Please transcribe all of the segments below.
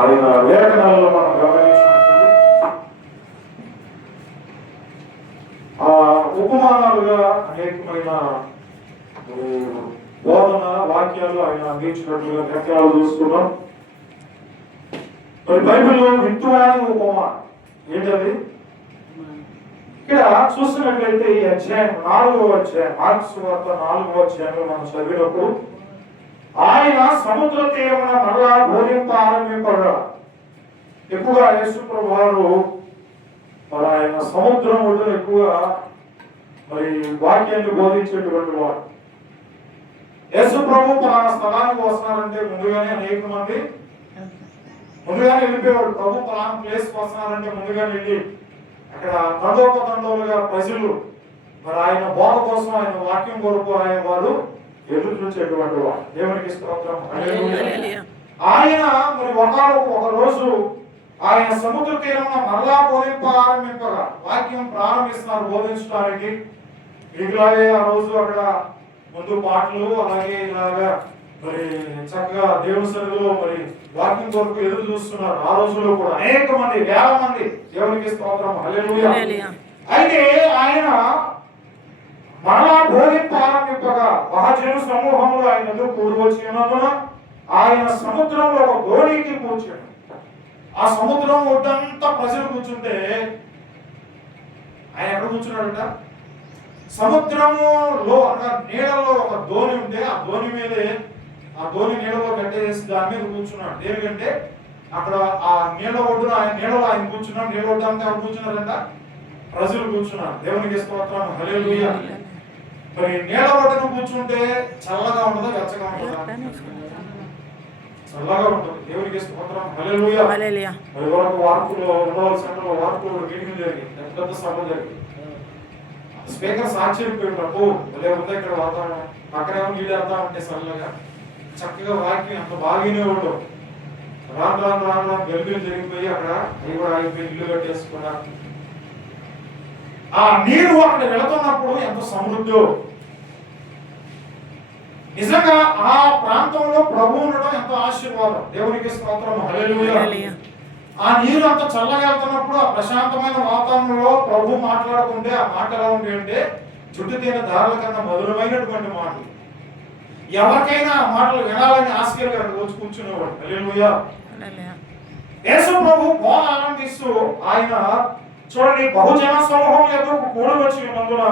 ఆయన లేఖనాల్లో మనం గమనించినప్పుడు ఆ ఉపమానాలుగా అనేకమైన బోధన వాక్యాలు ఆయన అందించినట్లుగా లెక్కలు చూస్తున్నాం. మరి బైబిల్లో వింటువాని ఉపమానం ఏంటది? ఇక్కడ చూస్తున్నట్లయితే ఈ అధ్యాయం 4వ అధ్యాయం, మార్కు సువార్త 4వ అధ్యాయంలో మనం చదివినప్పుడు ఆయన సముద్ర తీరమున మరలా బోధింప ఆరంభింపగా, ఎక్కువగా యేసు ప్రభు వారు మరి ఆయన సముద్రం ఒడ్డున ఎక్కువగా మరి వాక్యాన్ని బోధించేటువంటి వారు. యేసు ప్రభు పలానా స్థలానికి వస్తున్నారంటే ముందుగానే అనేక మంది ముందుగానే వెళ్ళిపోయేవాడు. ప్రభు పలానా ప్లేస్ వస్తున్నారంటే ముందుగానే వెళ్ళి అక్కడ తండోపతండోలుగా ప్రజలు మరి ఆయన బోధ కోసం, ఆయన వాక్యం కొరకు ఆయన వారు ఎదురు చూసేటువంటి వాడు. దేవునికి స్తోత్రం. ఆయన మరి ఒక రోజు ఆయన సముద్ర తీరంలో మరలా బోధింప ఆరంభింపగా, వాక్యం ప్రారంభిస్తున్నారు బోధించడానికి. ఇలాగే ఆ రోజు అక్కడ ముందు పాటలు, అలాగే ఇలాగా మరి చక్కగా దేవుని సన్నిధిలో మరి వాక్యం కొరకు ఎదురు చూస్తున్నారు. ఆ రోజుల్లో కూడా అనేక మంది, వేల మంది. దేవునికి స్తోత్రం. హల్లెలూయా. అయితే ఆయన మరలా బోధింప ఆరంభింపగా మహాజన సమూహంలో ఆయన ఎదురు కూడి వచ్చినందున ఆయన సముద్రంలో ఒక దోణికి కూర్చున్నాడు. ఆ సముద్రం ఒడ్డంతా ప్రజలు కూర్చుంటే ఆయన ఎక్కడ కూర్చున్నాడట? సముద్రములో అనగా నీళ్ళలో ఒక దోణి ఉంటే ఆ దోణి మీదే, ఆ దోణి నీళ్ళలో కట్టేసి దాని మీద కూర్చున్నాడు. ఎందుకంటే అక్కడ ఆ నీళ్ళ ఒడ్డున నీళ్ళలో ఆయన కూర్చున్నాడు. నీళ్ళ ఒడ్డంతా ఎవరు కూర్చున్నారంట? ప్రజలు కూర్చున్నారు. దేవునికి స్తోత్రం. హల్లెలూయా. మరి నీళ్ళ ఒడ్డున కూర్చుంటే చల్లగా ఉంటుందా, వెచ్చగా ఉంటుందా? చల్లగా ఉంటుంది. దేవునికి స్తోత్రం. హల్లెలూయా. మరి వరకు వార్పులో ఉండవలసిన వార్పులో మీటింగ్ జరిగింది, పెద్ద సభ జరిగింది. స్పీకర్ సాక్షిపోయినప్పుడు భలే ఉందా ఇక్కడ వాతావరణం, పక్కనేమో నీళ్ళు వెళ్తా ఉంటే చల్లగా చక్కగా వాక్యం అంత బాగానే ఉండవు. రాను రాను రాను రాను గెలుపులు జరిగిపోయి అక్కడ అవి కూడా ఆగిపోయి ఇల్లు కట్టేసుకున్నా. ఆ నీరు అక్కడ వెళుతున్నప్పుడు ఎంత సమృద్ధి! నిజంగా ఆ ప్రాంతంలో ప్రభు ఉండడం ఎంతో ఆశీర్వాదం. దేవునికి స్తోత్రం. హల్లెలూయా. ఆ నీరు అంత చల్లగా వెళ్తున్నప్పుడు ఆ ప్రశాంతమైన వాతావరణంలో ప్రభు మాట్లాడుతుంటే ఆ మాట ఎలా ఉంటాయంటే చుట్టూ తీరిన దారుల కన్నా మధురమైనటువంటి మాటలు. ఎవరికైనా ఆ మాటలు వినాలని ఆశగా వచ్చి కూర్చునేవాడు. హల్లెలూయా. యేసు ప్రభు బోధ ఆరంభిస్తూ ఆయన చూడండి, బహుజన సమూహం ఎదురు కూడి వచ్చినందున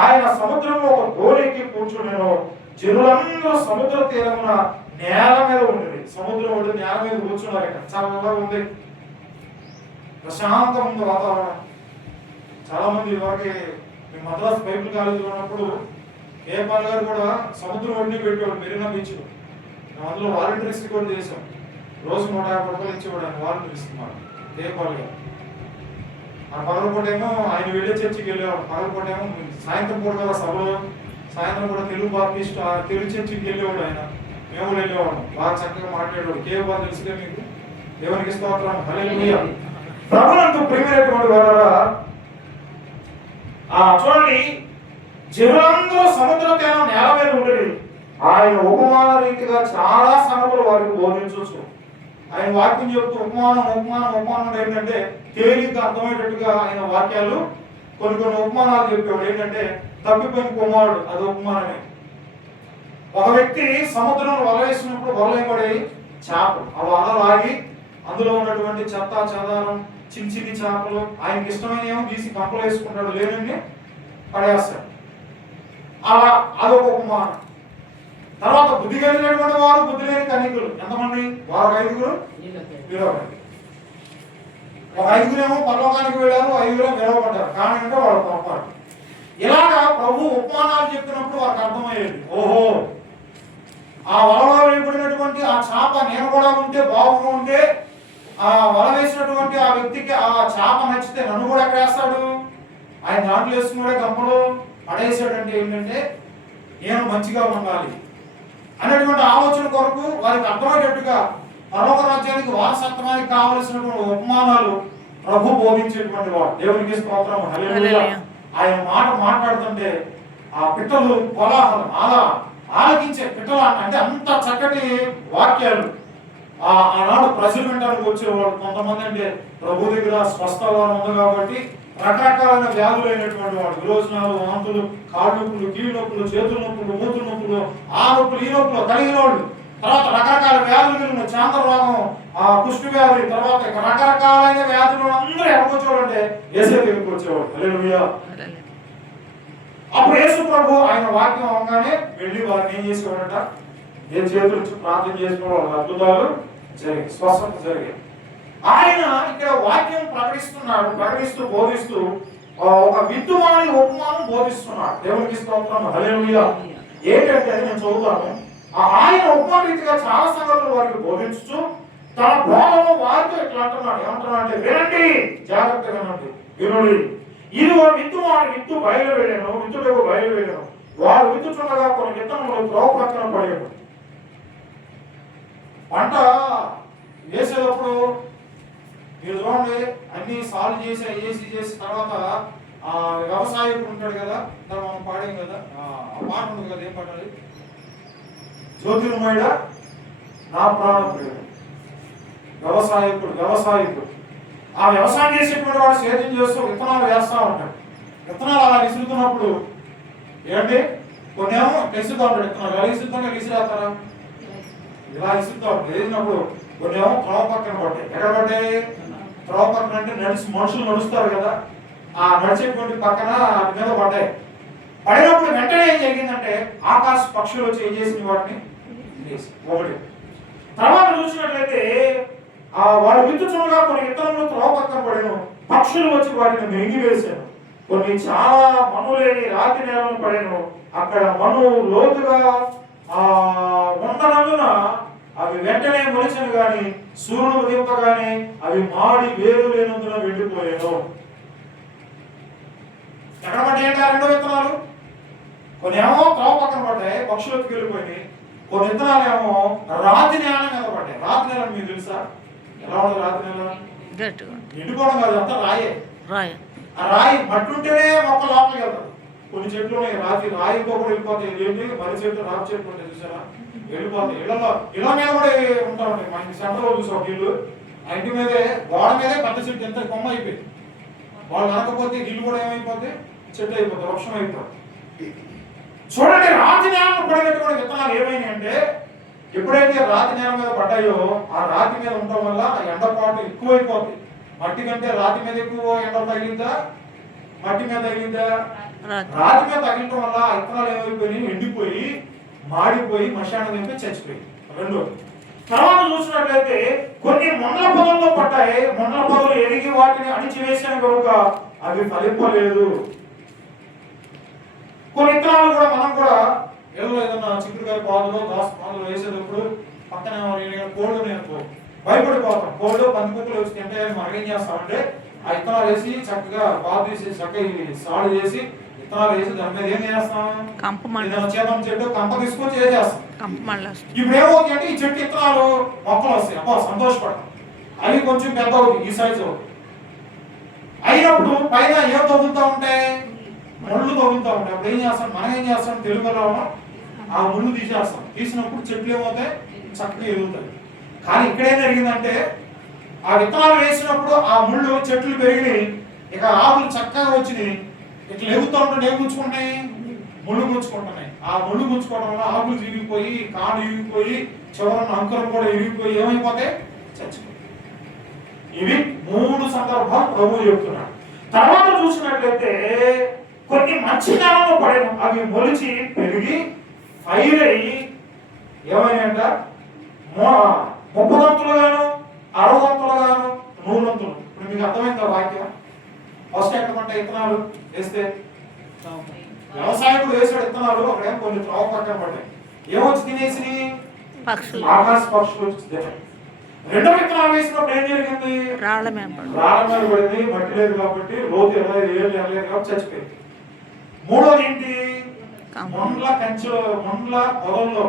ఆయన సముద్రంలో ఒక దోణికి కూర్చునేను. జనులందరూ సముద్ర తీరమున నేల మీద ఉండేది. సముద్రం ఒడ్డు నేల మీద కూర్చున్నారు. ఇక్కడ చల్లగా ఉంది, ప్రశాంతం ఉంది వాతావరణం. చాలా మంది ఇవరికి మేము మద్రాసు బైబిల్ కాలేజీలో ఉన్నప్పుడు కేపాల్ గారు కూడా సముద్రం ఒడ్డుని పెట్టేవాడు మెరీనా బీచ్ లో. మేము అందులో వాలంటీర్స్ కూడా చేసాం. రోజు 150 రూపాయలు ఇచ్చేవాడు ఆయన వాలంటీర్స్ మాట కేపాల్ గారు. ఆ పగలపూట ఏమో ఆయన వెళ్ళే చర్చికి వెళ్ళేవాడు. పగలపూట ఏమో సాయంత్రం పూట కదా సభలో, సాయంత్రం కూడా తెలుగు బాప్టిస్ట్ తెలుగు చర్చికి వెళ్ళేవాడు ఆయన. మేము వెళ్ళేవాడు. బాగా చక్కగా మాట్లాడేవాడు. కేపాల్ తెలుసుగా మీకు. దేవునికి స్తోత్రం. హల్లెలూయా. ప్రభునందు ప్రియమైనటువంటి వారా, చూడండి, జనులందరూ సముద్ర తీరం నేల మీద ఉండేది. ఆయన ఉపమాన రీతిగా చాలా సంగతులు వారికి బోధించవచ్చు. ఆయన వాక్యం చెప్తూ ఉపమానం ఏంటంటే తేలిగ్గా అర్థమయ్యేటట్టుగా ఆయన వాక్యాలు కొన్ని ఉపమానాలు చెప్పేవాడు. ఏంటంటే తప్పిపోయిన కుమారుడు, అది ఉపమానమే. ఒక వ్యక్తి సముద్రంలో వల వేసినప్పుడు వలయబడి చేపలు ఆ వల లాగి అందులో ఉన్నటువంటి చెత్త చెదారం చిన్ని చేపలు ఆయనకి ఇష్టమైన ఏమో తీసి కంపలు వేసుకుంటాడు, లేని పడేస్తాడు. అలా అదొక ఉపమానం. తర్వాత బుద్ధి కలిగినటువంటి వారు, బుద్ధి లేని కన్యకులు ఎంతమంది? వారు 5గురు, ఒక 5గురేమో పరలోకానికి వెళ్ళారు, 5గురేమో విడవబడ్డారు. కానీ అంటే వాళ్ళు పొరపాటు. ఇలాగా ప్రభు ఉపమానాలు చెప్పినప్పుడు వారికి అర్థమయ్యేది. ఓహో, ఆ వలలో వేయబడినటువంటి ఆ చేప నేను కూడా ఉంటే బాగుంటే, ఆ వల వేసినటువంటి ఆ వ్యక్తికి ఆ చేప నచ్చితే నన్ను కూడా ఎక్కడ వేస్తాడు? ఆయన దాంట్లో వేసుకున్నాడే గంపలో పడేసాడంటే ఏంటంటే నేను మంచిగా ఉండాలి అనేటువంటి ఆలోచన కొరకు వారికి అర్థమయ్యేటట్టుగా పరలోక రాజ్యానికి వారసత్వానికి కావలసినటువంటి ఉపమానాలు ప్రభు బోధించేటువంటి వాడు. దేవునికి స్తోత్రం. హల్లెలూయా. ఆయన మాట్లాడుతుంటే ఆ పిట్టలు కోలాహలం అలా ఆలకించే పిట్టలు అంటే అంత చక్కటి వాక్యాలు ఆనాడు ప్రజలు వినడానికి వచ్చేవాడు. కొంతమంది అంటే ప్రభు దగ్గర స్వస్థత ఉంది కాబట్టి రకరకాలైన వ్యాధులు అయినటువంటి వాడు, విరోచనాలు, వాంతులు, కాళ్ళు నొప్పులు, కీళ్ళ నొప్పులు, చేతుల నొప్పులు, మూతుల నొప్పులు, ఆ నొప్పులు, ఈ నొప్పులు కలిగిన వాళ్ళు, తర్వాత రకరకాల వ్యాధులు, చాంద్ర రోగం, కుష్టి వ్యాధి, తర్వాత రకరకాలైన వ్యాధులు అందరూ ఎక్కడికి వచ్చేవాడంటే యేసే దగ్గరికి వచ్చేవాడు. హల్లెలూయా. అప్పుడు యేసు ప్రభు ఆయన వాక్యం అవగానే వెళ్ళి వారిని ఏం చేసేవాడట, ఏ చేతులు ఇచ్చి ప్రార్థన చేసుకోవడం, అద్భుతాలు జరిగాయి, స్వస్థత జరిగాయి. ఆయన ఇక్కడ వాక్యం ప్రకటిస్తున్నాడు, ప్రకటిస్తూ బోధిస్తూ ఒక విద్వాని ఉపమానం బోధిస్తున్నాడు. దేవునికి స్తోత్రం. హల్లెలూయా. ఏంటంటే నేను చదువుతాను. ఆయన ఉపమాన రీతిగా చాలా సంగతులు వారికి బోధించు తన బోధలో వారితో ఇట్లా అంటున్నాడు. ఏమంటున్నాడు అంటే, వినండి, జాగ్రత్తగా వినండి, వినుడి. ఇది ఒక విత్తు బయలువెళ్ళాను, విత్తుడకు బయలువెళ్ళాను. వారు విత్తుచుండగా కొన్ని విత్తనములు త్రోవ ప్రక్కన పడేను. పంట వేసేటప్పుడు మీరు చూడండి, అన్ని సాల్వ్ చేసి తర్వాత వ్యవసాయకుడు ఉంటాడు కదా, దాన్ని మనం పాడాం కదా, ఆ పాట ఉంది కదా, ఏం పాడాలి? జ్యోతిర్మయుడ నా ప్రాణప్రియుడు. వ్యవసాయకుడు ఆ వ్యవసాయం చేసేటువంటి వాడు సేద్యం చేస్తూ విత్తనాలు వేస్తూ ఉంటాడు. విత్తనాలు అలా విసురుతున్నప్పుడు ఏంటి, కొన్ని ఏమో విసురుతూ ఉంటాడు. విత్తనాలు ఎలా విసురుతాం, విసిరేస్తారా? ఇలా విసురుతూ ఉంటాడు. వేసినప్పుడు కొన్ని ఏమో త్రోవ పక్కన పడ్డాయి. ఎక్కడ పడ్డాయి? త్రోవ పక్కన అంటే మనుషులు నడుస్తారు కదా, ఆ నడిచేటువంటి పక్కన వాటి మీద పడ్డాయి. పడినప్పుడు వెంటనే ఏం జరిగిందంటే ఆకాశ పక్షులు వచ్చి ఏం చేసిన వాటిని ఒకటి. తర్వాత చూసినట్లయితే వాడు విత్తుచుండగా కొన్ని విత్తనములు త్రోవ పక్కన పడేను, పక్షులు వచ్చి వాటిని మింగివేశాను. కొన్ని చాలా మనులేని రాతి నేలను పడేను, అక్కడ మను లోతుగా ఉండనందున అవి వెంటనే మొలిచెను గాని సూర్యుడు ఉదయింపగానే అవి మాడి వేరు లేనందున వెళ్ళిపోయాను. ఎక్కడ పడ్డాయంటే రెండో విత్తనాలు, కొన్ని ఏమో త్రోవ పక్కన పడ్డాయి, పక్షులకు వెళ్ళిపోయినాయి. కొన్ని విత్తనాలు ఏమో రాతి నేల మీద పడ్డాయి. రాతి నేల మీకు తెలుసా ఎలా ఉండదు? రాతి నేల ఎండుకోవడం కాదు, అంతా రాయే. ఆ రాయి మట్టి ఉంటేనే మొక్క లోపలికి వెళ్తారు. కొన్ని చెట్లు రాయితో కూడా వెళ్ళిపోతాయి. ఏంటి, మర్రి చెట్లు, రావి చెట్లు ఉంటాయి చూసారా, వెళ్ళిపోతాయి. ఇళ్ళ మీద కూడా ఉంటా ఉంటాయి. మా ఇంటి సెంటర్లో చూసా ఒక ఇల్లు, ఆ ఇంటి మీదే గోడ మీదే పెద్ద చెట్టు ఎంత కొమ్మ అయిపోయింది. వాళ్ళు నరకపోతే ఇల్లు కూడా ఏమైపోతే చెట్టు అయిపోతుంది, వృక్షం అయిపోతుంది. చూడండి, రాతి నేల పడినటువంటి విత్తనాలు ఏమైనాయి అంటే, ఎప్పుడైతే రాతి నేల మీద పడ్డాయో ఆ రాతి మీద ఉండటం వల్ల ఆ ఎండపాటు ఎక్కువైపోతుంది. మట్టి కంటే రాతి మీద ఎక్కువ ఎండ తగిలిందా, మట్టి మీద తగిలిందా? రాతి మీద తగిలటం వల్ల ఆ విత్తనాలు ఏమైపోయినాయి, ఎండిపోయి మాడిపోయి మశానం అయిపోయి చచ్చిపోయి. రెండోది. తర్వాత చూసినట్లయితే కొన్ని మొండ్ల పొదల్లో పడ్డాయి. మొండ్ల పొదలు ఎరిగి వాటిని అణిచివేసిన కనుక అవి ఫలింపలేదు. కొన్ని విత్తనాలు కూడా మనం కూడా ఏదైనా చిక్కుడుకాయ పాదులు, దాస పాదులు వేసేటప్పుడు పక్కన కోళ్ళు నేను భయపడిపోతాం. కోళ్ళు పందికొక్కులు వచ్చి తింటాయని మనం ఏం చేస్తామంటే ఆ విత్తనాలు వేసి చక్కగా పాదు తీసి చక్కగా సాడు చేసి విత్తనాలు వేసి దాని మీద ఏం చేస్తాం, చేపం చెట్టు కంప తీసుకొని చేసేస్తాం. ఇప్పుడు ఏమవుతుంది అంటే ఈ చెట్టు విత్తనాలు మొక్కలు వస్తాయి, అబ్బా సంతోషపడతాం. అవి కొంచెం పెద్ద అవుతాయి, ఈ సైజు అవుతాయి. అయినప్పుడు పైన ఏం తగ్గుతూ ఉంటాయి, ముళ్ళు తగులుతూ ఉంటాయి. అప్పుడు ఏం చేస్తాం, మనం ఏం చేస్తాం, తెలుగులో ఆ ముళ్ళు తీసేస్తాం. తీసినప్పుడు చెట్లు ఏమవుతాయి, చక్కగా ఎదుగుతాయి. కానీ ఇక్కడ ఏం జరిగిందంటే ఆ విత్తనాలు వేసినప్పుడు ఆ ముళ్ళు చెట్లు పెరిగినాయి, ఇక ఆకులు చక్కగా వచ్చినాయి. ఇట్లా ఎగుతూ ఉంటే ఏం గుంచుకుంటాయి, ముళ్ళు గుంచుకుంటున్నాయి. ఆ ముళ్ళు గుంచుకోవడం వల్ల ఆకులు ఇరిగిపోయి, కాళ్ళు ఇరిగిపోయి, చివరన అంకురం కూడా ఇరిగిపోయి ఏమైపోతాయి, చచ్చిపోయి. ఇవి 3 సందర్భాలు ప్రభువు చెప్తున్నాడు. తర్వాత చూసినట్లయితే కొన్ని మంచి నేలలో పడేను, అవి మొలిచి పెరిగి ఫైరై ఏమైనాయంట, 30 60 100. ఇప్పుడు మీకు అర్థమైందా వాక్యం? ఫస్ట్ ఎక్కడ పంట విత్తనాలు వేస్తే వ్యవసాయకుడు వేసాడు విత్తనాలు, అక్కడేమో కొన్ని త్రోవ పక్కన పడ్డాయి. ఏమొచ్చి తినేసి ఆకాశ పక్షులు వచ్చి తిన్నాయి. రెండో విత్తనాలు వేసినప్పుడు ఏం జరిగింది, రాళ్ళ మీద పడింది. మట్టి లేదు కాబట్టి, లోతు 27 ఏళ్ళు ఎరలేదు కాబట్టి చచ్చిపోయింది. మూడోది ఏంటి, మొండ్ల పొదల్లో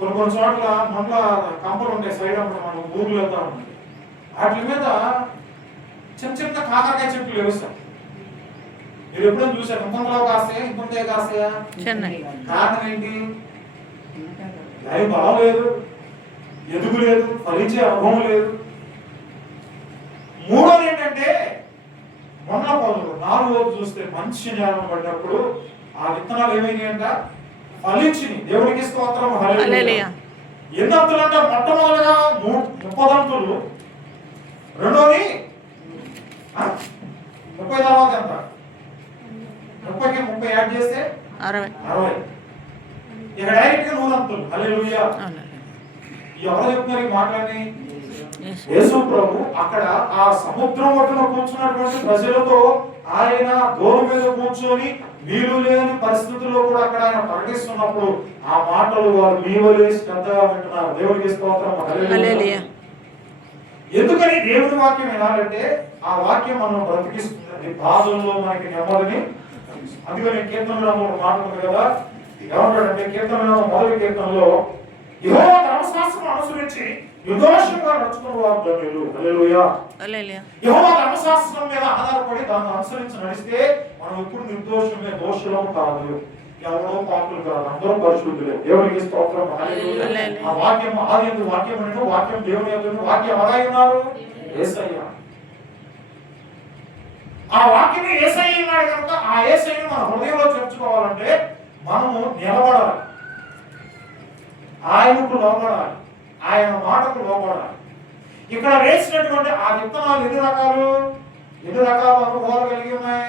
కొన్ని చోట్ల మొండ్ల కంపలు ఉంటాయి. సైడ్ అప్పుడు మనం ఊర్లు వెళ్తా ఉంటాయి. వాటి మీద చిన్న కాకరకాయ చెట్లు వేస్తాం. మీరు ఎప్పుడైనా చూసారు, ఇంకొంతలో కాస్తాయా, ఇంకొంతే కాస్తాయా? కారణం ఏంటి, అవి బలం లేదు, ఎదుగులేదు, ఫలించే అనుభవం లేదు. మూడోది ఏంటంటే మొన్న పదులు. నాలుగోది చూస్తే మంచి జ్ఞానం పడినప్పుడు ఆ విత్తనాలు ఏమైనాయంట? ఫలించినాయి. దేవునికి స్తోత్రం. హల్లెలూయా. ఎన్ని అంతులు అంటే మొట్టమొదటిగా 30 అంతులు, రెండోది 30 తర్వాత ఎంత? 30కి 30 యాడ్ చేస్తే 60. ఇక డైరెక్ట్ గా 100 అంతులు. హల్లెలూయా. ఎవరు చెప్తున్నారు ఈ మాటలని? యేసు ప్రభు అక్కడ ఆ సముద్రం ఒడ్డున కూర్చున్నటువంటి ప్రజలతో ఆయన దూరం మీద కూర్చొని వీలు లేని పరిస్థితుల్లో కూడా అక్కడ ఆయన ప్రకటిస్తున్నప్పుడు ఆ మాటలు వారు మీవలే శ్రద్ధగా వింటున్నారు. దేవుడికి స్తోత్రం. హల్లెలూయా. ఎందుకని దేవుని వాక్యం వినాలంటే ఆ వాక్యం మనం బ్రతికిస్తుంది. బాధల్లో మనకి నెమ్మదిని. అందుకని కీర్తనలో ఒక మాట ఉంది కదా, ఏమంటాడంటే కీర్తనలో మొదటి కీర్తనలో యెహోవా ధర్మశాస్త్రం అనుసరించి నిర్దోషంగా నడుచుకున్న వారు ధన్యులు. హల్లెలూయా. యెహోవా ధర్మశాస్త్రం మీద ఆధారపడి దాన్ని అనుసరించి నడిస్తే మనం ఎప్పుడు నిర్దోషమే, దోషులము కాదు, ఎవరో పాపులు కాదు, అందరూ పరిశుద్ధులే. దేవునికి స్తోత్రం. హల్లెలూయా. ఆ వాక్యం ఆదియందు వాక్యం అను, వాక్యం దేవుని యందు, వాక్యం ఎవరై ఉన్నారు? యేసయ్య. ఆ వాక్యమే యేసయ్య ఉన్నాడు కనుక ఆ యేసయ్యను మన హృదయంలో చేర్చుకోవాలంటే మనము నిలబడాలి, ఆయనకు లోబడాలి, ఆయన మాటకు లోబడాలి. ఇక్కడ వేసినటువంటి ఆ విత్తనాలు ఎన్ని రకాల అనుభవాలు కలిగి ఉన్నాయి?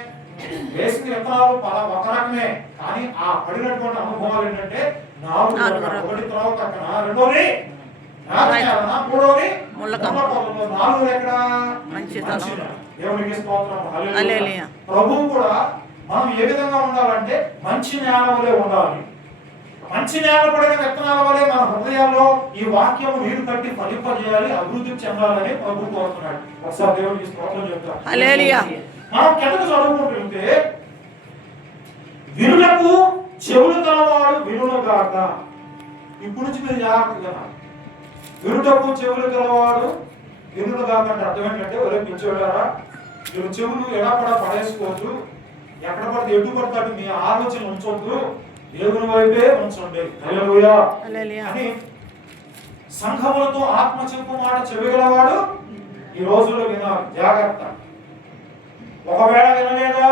వేసిన విత్తనాలు ఒక రకమే, కానీ ఆ పడినటువంటి అనుభవాలు ఏంటంటే 4 రకాలు. ఒకటి త్రోవ పక్కన, రెండోది మూడోది నాలుగు ఎక్కడ? దేవునికి స్తోత్రం. హల్లెలూయా. ప్రభువు కూడా మనం ఏ విధంగా ఉండాలంటే మంచి నేల వలె ఉండాలి. మంచి నేల పడిన విత్తనాల వలె మన హృదయాల్లో ఈ వాక్యం నీరు కట్టి ఫలింపజేయాలి, అభివృద్ధి చెందాలని ప్రభు కోరుతున్నాడు. ఒకసారి దేవునికి స్తోత్రం చెప్తాం. హల్లెలూయా. మనం కిందకు చదువుకుంటుంటే వినులకు చెవులు గలవాడు వినుగాక. ఇప్పుడు నుంచి మీరు జాగ్రత్తగా, వినుటకు చెవులు గలవాడు వినుగాక అంటే అర్థం ఏంటంటే, ఒరే పిచ్చోడారా, మీరు చెవులు ఎలా పడేసుకోవద్దు, ఎక్కడ పడితే ఎటు పడతాడు మీ ఆలోచన ఉంచొద్దు, దేవుని వైపే ఉంచండి. హల్లెలూయా అని సంఘములతో ఆత్మ చెప్పు మాట చెవిగలవాడు ఈ రోజుల్లో వినాలి. జాగ్రత్త. ఒకవేళ వినలేదా,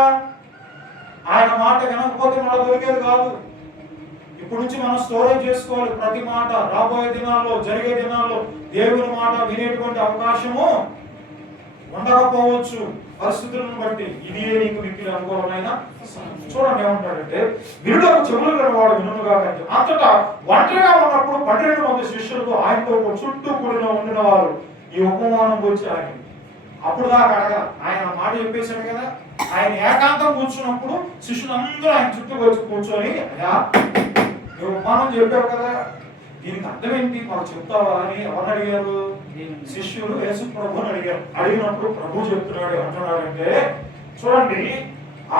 ఆయన మాట వినకపోతే మనకు దొరికేది కాదు. ఇప్పుడు నుంచి మనం స్టోరేజ్ చేసుకోవాలి ప్రతి మాట. రాబోయే దినాల్లో, జరిగే దినాల్లో దేవుని మాట వినేటువంటి అవకాశము ఉండకపోవచ్చు పరిస్థితులను బట్టి. ఇది నీకు మిక్కిలి అనుభవమైన. చూడండి ఏమంటాడంటే, వినుటకు చెవులు గలవాడు వినుగాక. అంతటా ఒంటరిగా ఉన్నప్పుడు 12 మంది శిష్యులతో ఆయనతో చుట్టూ కూడిన ఉండిన వారు ఈ ఉపమానం గురించి ఆయన అప్పుడు దాకా అడగా, ఆయన మాట చెప్పేశాడు కదా, ఆయన ఏకాంతం కూర్చున్నప్పుడు శిష్యులందరూ ఆయన చుట్టూ వచ్చి కూర్చొని, అయ్యా నువ్వు ఉపమానం చెప్పావు కదా, దీనికి అర్థం ఏంటి మాకు చెప్తావా అని ఎవరిని అడిగారు? శిష్యులు యేసు ప్రభుని అడిగారు. అడిగినప్పుడు ప్రభు చెప్తున్నాడు ఏమంటున్నాడంటే, చూడండి,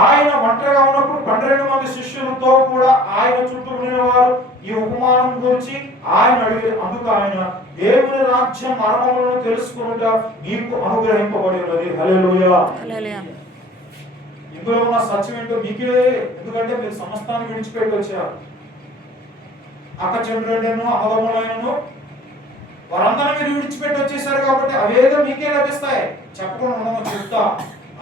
ఆయన ఒంటరిగా ఉన్నప్పుడు 12 మంది శిష్యులతో కూడా ఆయన చుట్టూ ఉండేవారు ఈ ఉపమానం గురించి ఆయన అడిగారు. అందుకు ఆయన, దేవుని రాజ్యం మర్మములను తెలుసుకునుట మీకు అనుగ్రహింపబడి ఉన్నది. హల్లెలూయా. ఇందులో ఉన్న సత్యం ఏంటో మీకే, ఎందుకంటే మీరు సమస్తాన్ని విడిచిపెట్టి వచ్చారు. అక్క చెండ్రుడను అమదములైనను వారందరూ మీరు విడిచిపెట్టి వచ్చేసారు కాబట్టి అవేదో మీకే లభిస్తాయి. చెప్పకుండా ఉండమో చెప్తా,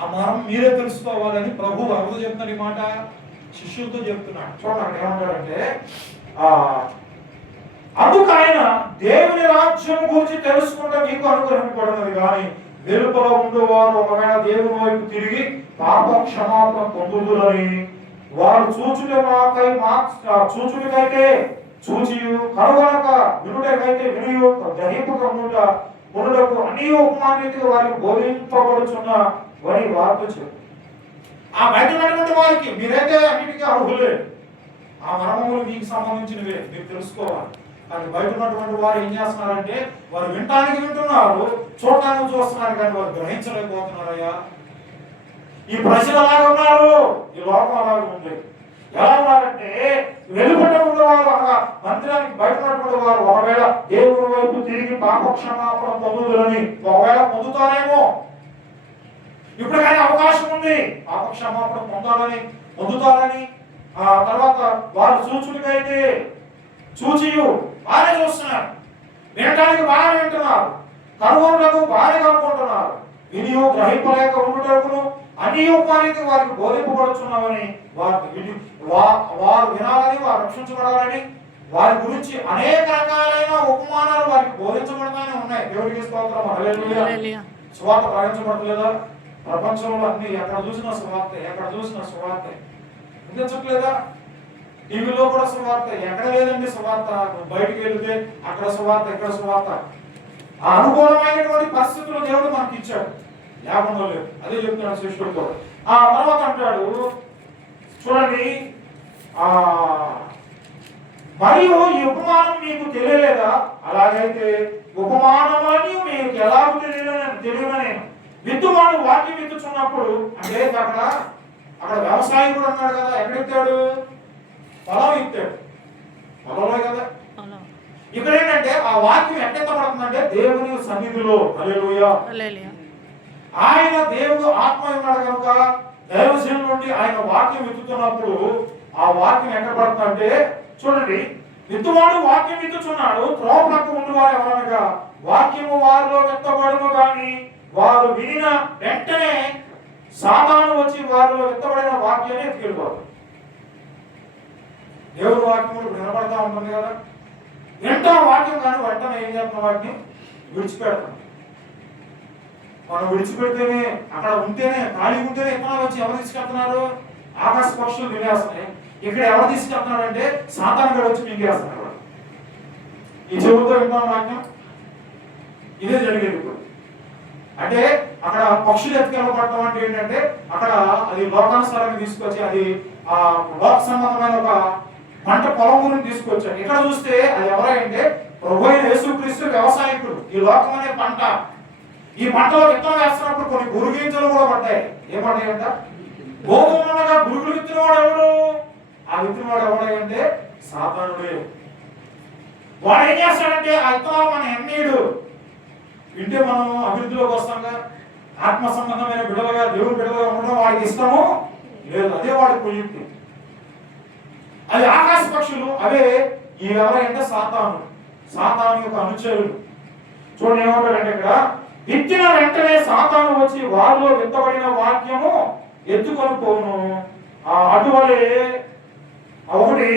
ఆ మర్మం మీరే తెలుసుకోవాలని ప్రభు ఎవరితో చెప్తున్నారు ఈ మాట? శిష్యులతో చెప్తున్నాడు. చూడండి అక్కడ ఏమంటాడంటే, అందుకు ఆయన, దేవుని రాజ్యం గురించి తెలుసుకుంటే మీకు అనుగ్రహింపబడినది, కానీ వెలుపల ఉండేవారు ఒకవేళ దేవుని వైపు తిరిగి పాప క్షమాపణ పొందుదురని వారు చూచుడికైతే చూచియు, కనుగొనక వినుటకైతే వినియు, గ్రహింపక ఉండుటకు అన్ని ఉపమానరీతిగా వారికి బోధింపబడుచున్న వారి వారితో చెప్పు. ఆ బయట ఉన్నటువంటి వారికి మీరైతే అన్నిటికీ అర్హులే, ఆ మర్మములు మీకు సంబంధించినవే, మీరు తెలుసుకోవాలి. కానీ బయట ఉన్నటువంటి వారు ఏం చేస్తున్నారంటే, వారు వినటానికి వింటున్నారు, చూడటానికి చూస్తున్నారు, కానీ వారు గ్రహించలేకపోతున్నారయ్యా. ఈ ప్రజలు అలాగే ఉన్నారు, ఈ లోకం అలాగే ఉంది. ఎలా ఉన్నారంటే, వెలుపట ఉన్నవారు అనగా మందిరానికి బయట ఉన్నటువంటి వారు ఒకవేళ దేవుని వైపు తిరిగి పాప క్షమాపణ పొందుదరని ఒకవేళ పొందుతారేమో, ఇప్పుడు కానీ అవకాశం ఉంది పాప క్షమాపణ పొందుతారని. ఆ తర్వాత వారు చూచుడికైతే చూచియు వారే చూస్తున్నారు, వినటానికి బాగా వింటున్నారు, కనుగొనుటకు బాగా కనుగొంటున్నారు, వినియు గ్రహింపలేక ఉండుటకును అన్ని వారికి వారికి బోధింపబడుచున్నామని వారు వినాలని, వారు రక్షించబడాలని, వారి గురించి అనేక రకాలైన ఉపమానాలు వారికి బోధించబడతానే ఉన్నాయి. దేవుడికి స్తోత్రం, హల్లెలూయా. సువార్త ప్రకటించబడలేదా? ప్రపంచంలో అన్ని ఎక్కడ చూసినా సువార్త, ఎక్కడ చూసినా సువార్త వినిపించట్లేదా? టీవీలో కూడా సువార్త, ఎక్కడ లేదండి సువార్త. బయటికి వెళితే అక్కడ సువార్త, ఇక్కడ సువార్త. ఆ అనుకూలమైనటువంటి పరిస్థితులు దేవుడు మనకి ఇచ్చాడు, లేకుండా లేదు. అదే చెప్తున్నాడు శిష్యుడితో. ఆ తర్వాత అంటాడు చూడండి, మరియు ఈ ఉపమానం మీకు తెలియలేదా? అలాగైతే ఉపమానమని మీకు ఎలాగో తెలియని విత్తువాడు వాక్యం విత్తుచున్నప్పుడు, అంటే అక్కడ వ్యవసాయకుడు అన్నాడు కదా, ఎక్కడెత్తాడు? పొలం ఇస్తాడు, పొలంలో కదా. ఇక్కడ ఏంటంటే ఆ వాక్యం ఎక్కడెత్తబడుతుందంటే దేవుని సన్నిధిలో. హల్లెలూయా. ఆయన దేవుడు ఆత్మ ఉన్నాడు కనుక దైవజనుల నుండి ఆయన వాక్యం విత్తుతున్నప్పుడు ఆ వాక్యం ఎక్కడ పడుతుందంటే చూడండి, విత్తువాడు వాక్యం విత్తుచున్నాడు, త్రోవ ప్రక్క ఉన్నవారు ఎవరనగా వాక్యము వారిలో విత్తబడును గాని వారు వినిన వెంటనే సాతాను వచ్చి వారిలో విత్తబడిన వాక్యాన్ని ఎత్తుకెళ్ళిపోతారు. దేవుని వాక్యం వినపడతా ఉంటుంది కదా, వింటా వాక్యం కానీ వెంటనే ఏం చేస్తున్న వాటిని విడిచిపెడతాం. మనం విడిచిపెడితేనే, అక్కడ ఉంటేనే, ఖాళీ ఉంటేనే విత్తనాలు వచ్చి ఎవరు తీసుకెళ్తున్నారు? ఆకాశ పక్షులు తినేస్తున్నాయి. ఇక్కడ ఎవరు తీసుకెళ్తున్నాడు అంటే సాతాను కూడా వచ్చి మింగేస్తున్నాడు. ఈ చెవులతో వింటాం వాక్యం, ఇదే జరిగేది ఇప్పుడు. అంటే అక్కడ పక్షులు ఎత్తుకెళ్ళబడటం అంటే ఏంటంటే అక్కడ అది లోకానుసారంగా తీసుకొచ్చి అది ఆ లోక సంబంధమైన ఒక పంట పొలం గురించి తీసుకొచ్చాడు. ఇక్కడ చూస్తే అది ఎవరంటే ప్రభు అయిన యేసుక్రీస్తు వ్యవసాయకుడు. ఈ లోకం అనే పంట, ఈ పంటలో విత్తనం వేస్తున్నప్పుడు కొన్ని గురుగింజలు కూడా పడ్డాయి. ఏమన్నాయంట? గోధుమలుగా గురుగులు విత్తినవాడు ఎవడు? ఆ విత్తినవాడు ఎవడంటే సాతానుడే. వాడు ఏం చేస్తాడంటే ఆ విత్తనాలు మన ఎన్నీడు వింటే మనం అభివృద్ధిలోకి వస్తాంగా, ఆత్మ సంబంధమైన బిడవగా, దేవుడు బిడవగా ఉండడం వాడికి ఇష్టము లేదు. అదే వాడి కుయుక్తి. అది ఆకాశ పక్షులు, అవే ఈ ఎవరంటే సాతాను, సాతాను యొక్క అనుచరులు. చూడండి ఏమంటారంటే ఇక్కడ, విత్తిన వెంటనే సాతాను వచ్చి వారిలో విత్తబడిన వాక్యము ఎత్తుకొని పోను. అటువలే ఒకటి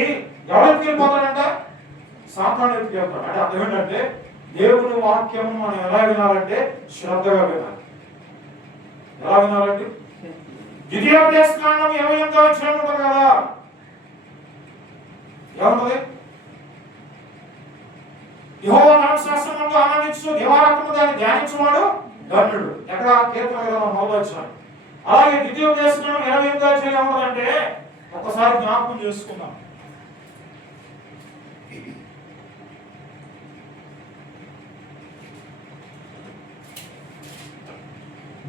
ఎవరు ఎత్తుకెళ్ళిపోతాడంట? సాతాను ఎత్తుకెళ్తాడు. అంటే అర్థం ఏంటంటే దేవుని వాక్యము మనం ఎలా వినాలంటే శ్రద్ధగా వినాలి. ఎలా వినాలండి? ద్వితీయోపదేశకాండం 28వ అధ్యాయం ఉంటుంది కదా, ఏముంటది? యెహోవా ధర్మశాస్త్రమును ఆనందించు, దేవారాత్మము దాన్ని ధ్యానించువాడు ధన్యుడు. ఎక్కడ? కీర్తన గ్రంథం 9వ అధ్యాయం. అలాగే ద్వితీయోపదేశకాండం 28వ అధ్యాయం ఏముంటదంటే ఒక్కసారి జ్ఞాపకం చేసుకుందాం.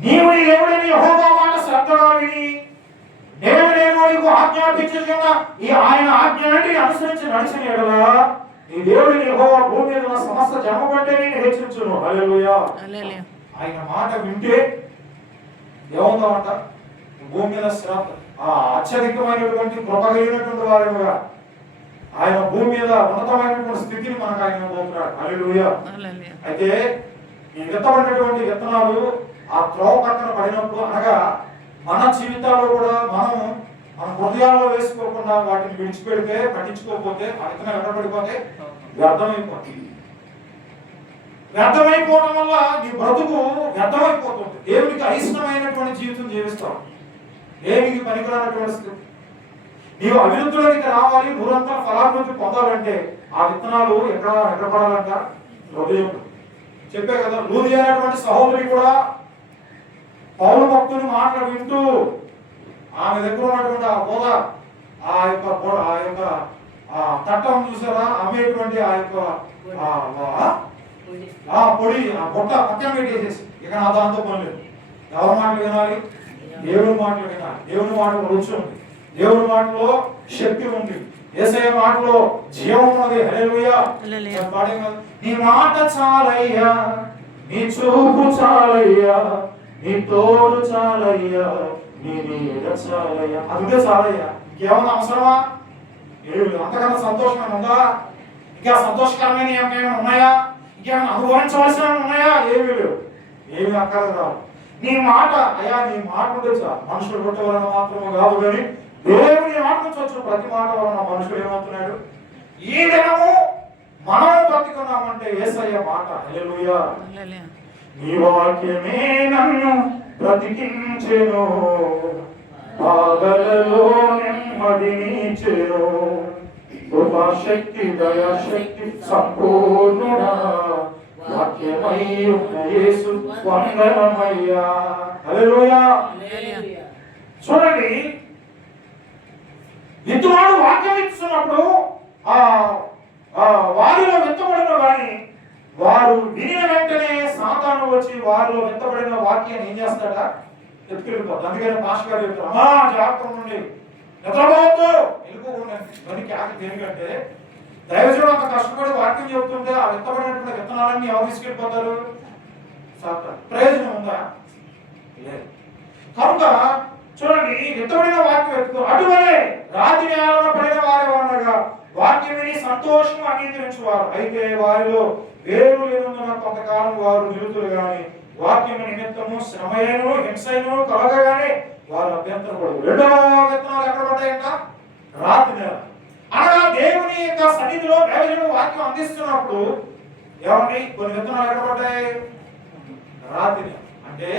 నీవు నీ దేవుడైన యెహోవా మాట శ్రద్ధగా విని నేను నీకు ఆజ్ఞాపించిన ఈ ఆయన ఆజ్ఞని అనుసరించి నడిచిన యెడల నీ దేవుడైన యెహోవా భూమి మీద ఉన్న సమస్త జన్మ కంటే నేను హెచ్చించును. హల్లెలూయా. ఆయన మాట వింటే ఏమవుతామంట? భూమి మీద శ్రద్ధ, అత్యధికమైనటువంటి కృప కలిగినటువంటి వారుగా ఆయన భూమి మీద ఉన్నతమైనటువంటి స్థితిని మనకు ఆయన పోతున్నాడు. హల్లెలూయా. అయితే ఈ విత్తబడినటువంటి విత్తనాలు ఆ త్రోవ పక్కన పడినప్పుడు, అనగా మన జీవితాల్లో కూడా మనం మన హృదయాల్లో వేసుకోకుండా వాటిని విడిచిపెడితే, పట్టించుకోకపోతే, ఆ విత్తనం ఎక్కడపడిపోతే వ్యర్థమైపోతుంది. వ్యర్థమైపోవడం వల్ల నీ బ్రతుకు వ్యర్థమైపోతుంది. దేవునికి అయిష్టమైనటువంటి జీవితం జీవిస్తాం, దేవునికి పనికిరానటువంటి స్థితి. నీవు అభివృద్ధిలోకి రావాలి, నూరంతర ఫలాభివృద్ధి పొందాలంటే ఆ విత్తనాలు ఎక్కడ పడాలంట? హృదయం. చెప్పే కదా, లూదియా అనేటువంటి సహోదరి కూడా పౌలు భక్తుని మాటలు వింటూ ఆమె దగ్గర ఉన్నటువంటి ఆ బోధ, ఆ యొక్క తట్టం చూసారా, అమ్మేటువంటి ఆ యొక్క పొడి, ఆ బొట్ట పక్కన పెట్టేసేసి ఇక నా దాంతో పని లేదు. ఎవరి మాటలు వినాలి? దేవుని మాటలు వినాలి. దేవుని మాటలు రుచి ఉంది, దేవుని మాటలో శక్తి ఉంది, యేసయ్య మాటలో జీవం ఉన్నది. హల్లెలూయా. నీ మాట చాలయ్యా, నీ చూపు చాలయ్యా, నీ తోడు చాలయ్యా, నీ నీడ చాలయ్యా. అదే చాలయ్యా. ఇంకేమన్నా అవసరమా? అంతకన్నా సంతోషమైన ఉందా? ఇంకా సంతోషకరమైన ఏమైనా ఉన్నాయా? ఇంకేమైనా అనుభవించవలసిన ఉన్నాయా? ఏమీ లేవు, ఏమి అక్కర్లేదు రావు. నీ మాట అయ్యా, నీ మాట ఉంటే చాలు. మనుషులు కొట్టే వలన మాత్రమే కాదు కానీ దేవుని మాట నుంచి వచ్చిన ప్రతి మాట వలన మనుషులు ఏమవుతున్నాడు? ఈ దినము మనం బ్రతికున్నామంటే యేసయ్య మాట. హల్లెలూయా. నీ వాక్యమే నన్ను బ్రతికించెను, బాధలలో నెమ్మదినిచ్చెను, కృపాశక్తి దయాశక్తి సంపూర్ణుడా, వాక్యమై ఉన్న యేసు వందనమయ్యా. హల్లెలూయా. చూడండి, విత్తువాడు వాక్యం ఇస్తున్నప్పుడు వారిలో విత్తబడిన వారిని వారు వినిన వెంటనే సాతాను వచ్చి వారిలో విత్తబడిన వాక్యాన్ని ఏం చేస్తాడా? ఎత్తుకెళ్ళిపోతుంది. అందుకని మాస్టర్ గారు చెప్తారు, అమ్మా జాగ్రత్త ఉండండి, నిద్రపోవద్దు, వెళ్ళిపోకుండా. దేనికంటే దైవజనుడు అంత కష్టపడి వాక్యం చెబుతుంటే ఆ విత్తబడినటువంటి విత్తనాలన్నీ ఎవరు తీసుకెళ్ళిపోతారు? సాతాను. ప్రయోజనం ఉందా? లేదు. కనుక చూడండి, విత్తబడిన వాక్యం ఎత్తుకో. అటువలే రాతి నేలన పడిన వారే ఉండగా వాక్యం విని సంతోషం అంగీకరించువారు, అయితే వారిలో వేరు లేనందున కొంతకాలం వారు నిరుతులు గాని వాక్యము నిమిత్తము శ్రమయను హింసయను కలగగానే వారు అభ్యంతరపడరు. రెండవ విత్తనాలు ఎక్కడ పడ్డాయంట? రాతి నేల. అనగా దేవుని యొక్క సన్నిధిలో దైవజనుడు వాక్యం అందిస్తున్నప్పుడు ఏమండి కొన్ని విత్తనాలు ఎక్కడ పడ్డాయి? రాతి నేల. అంటే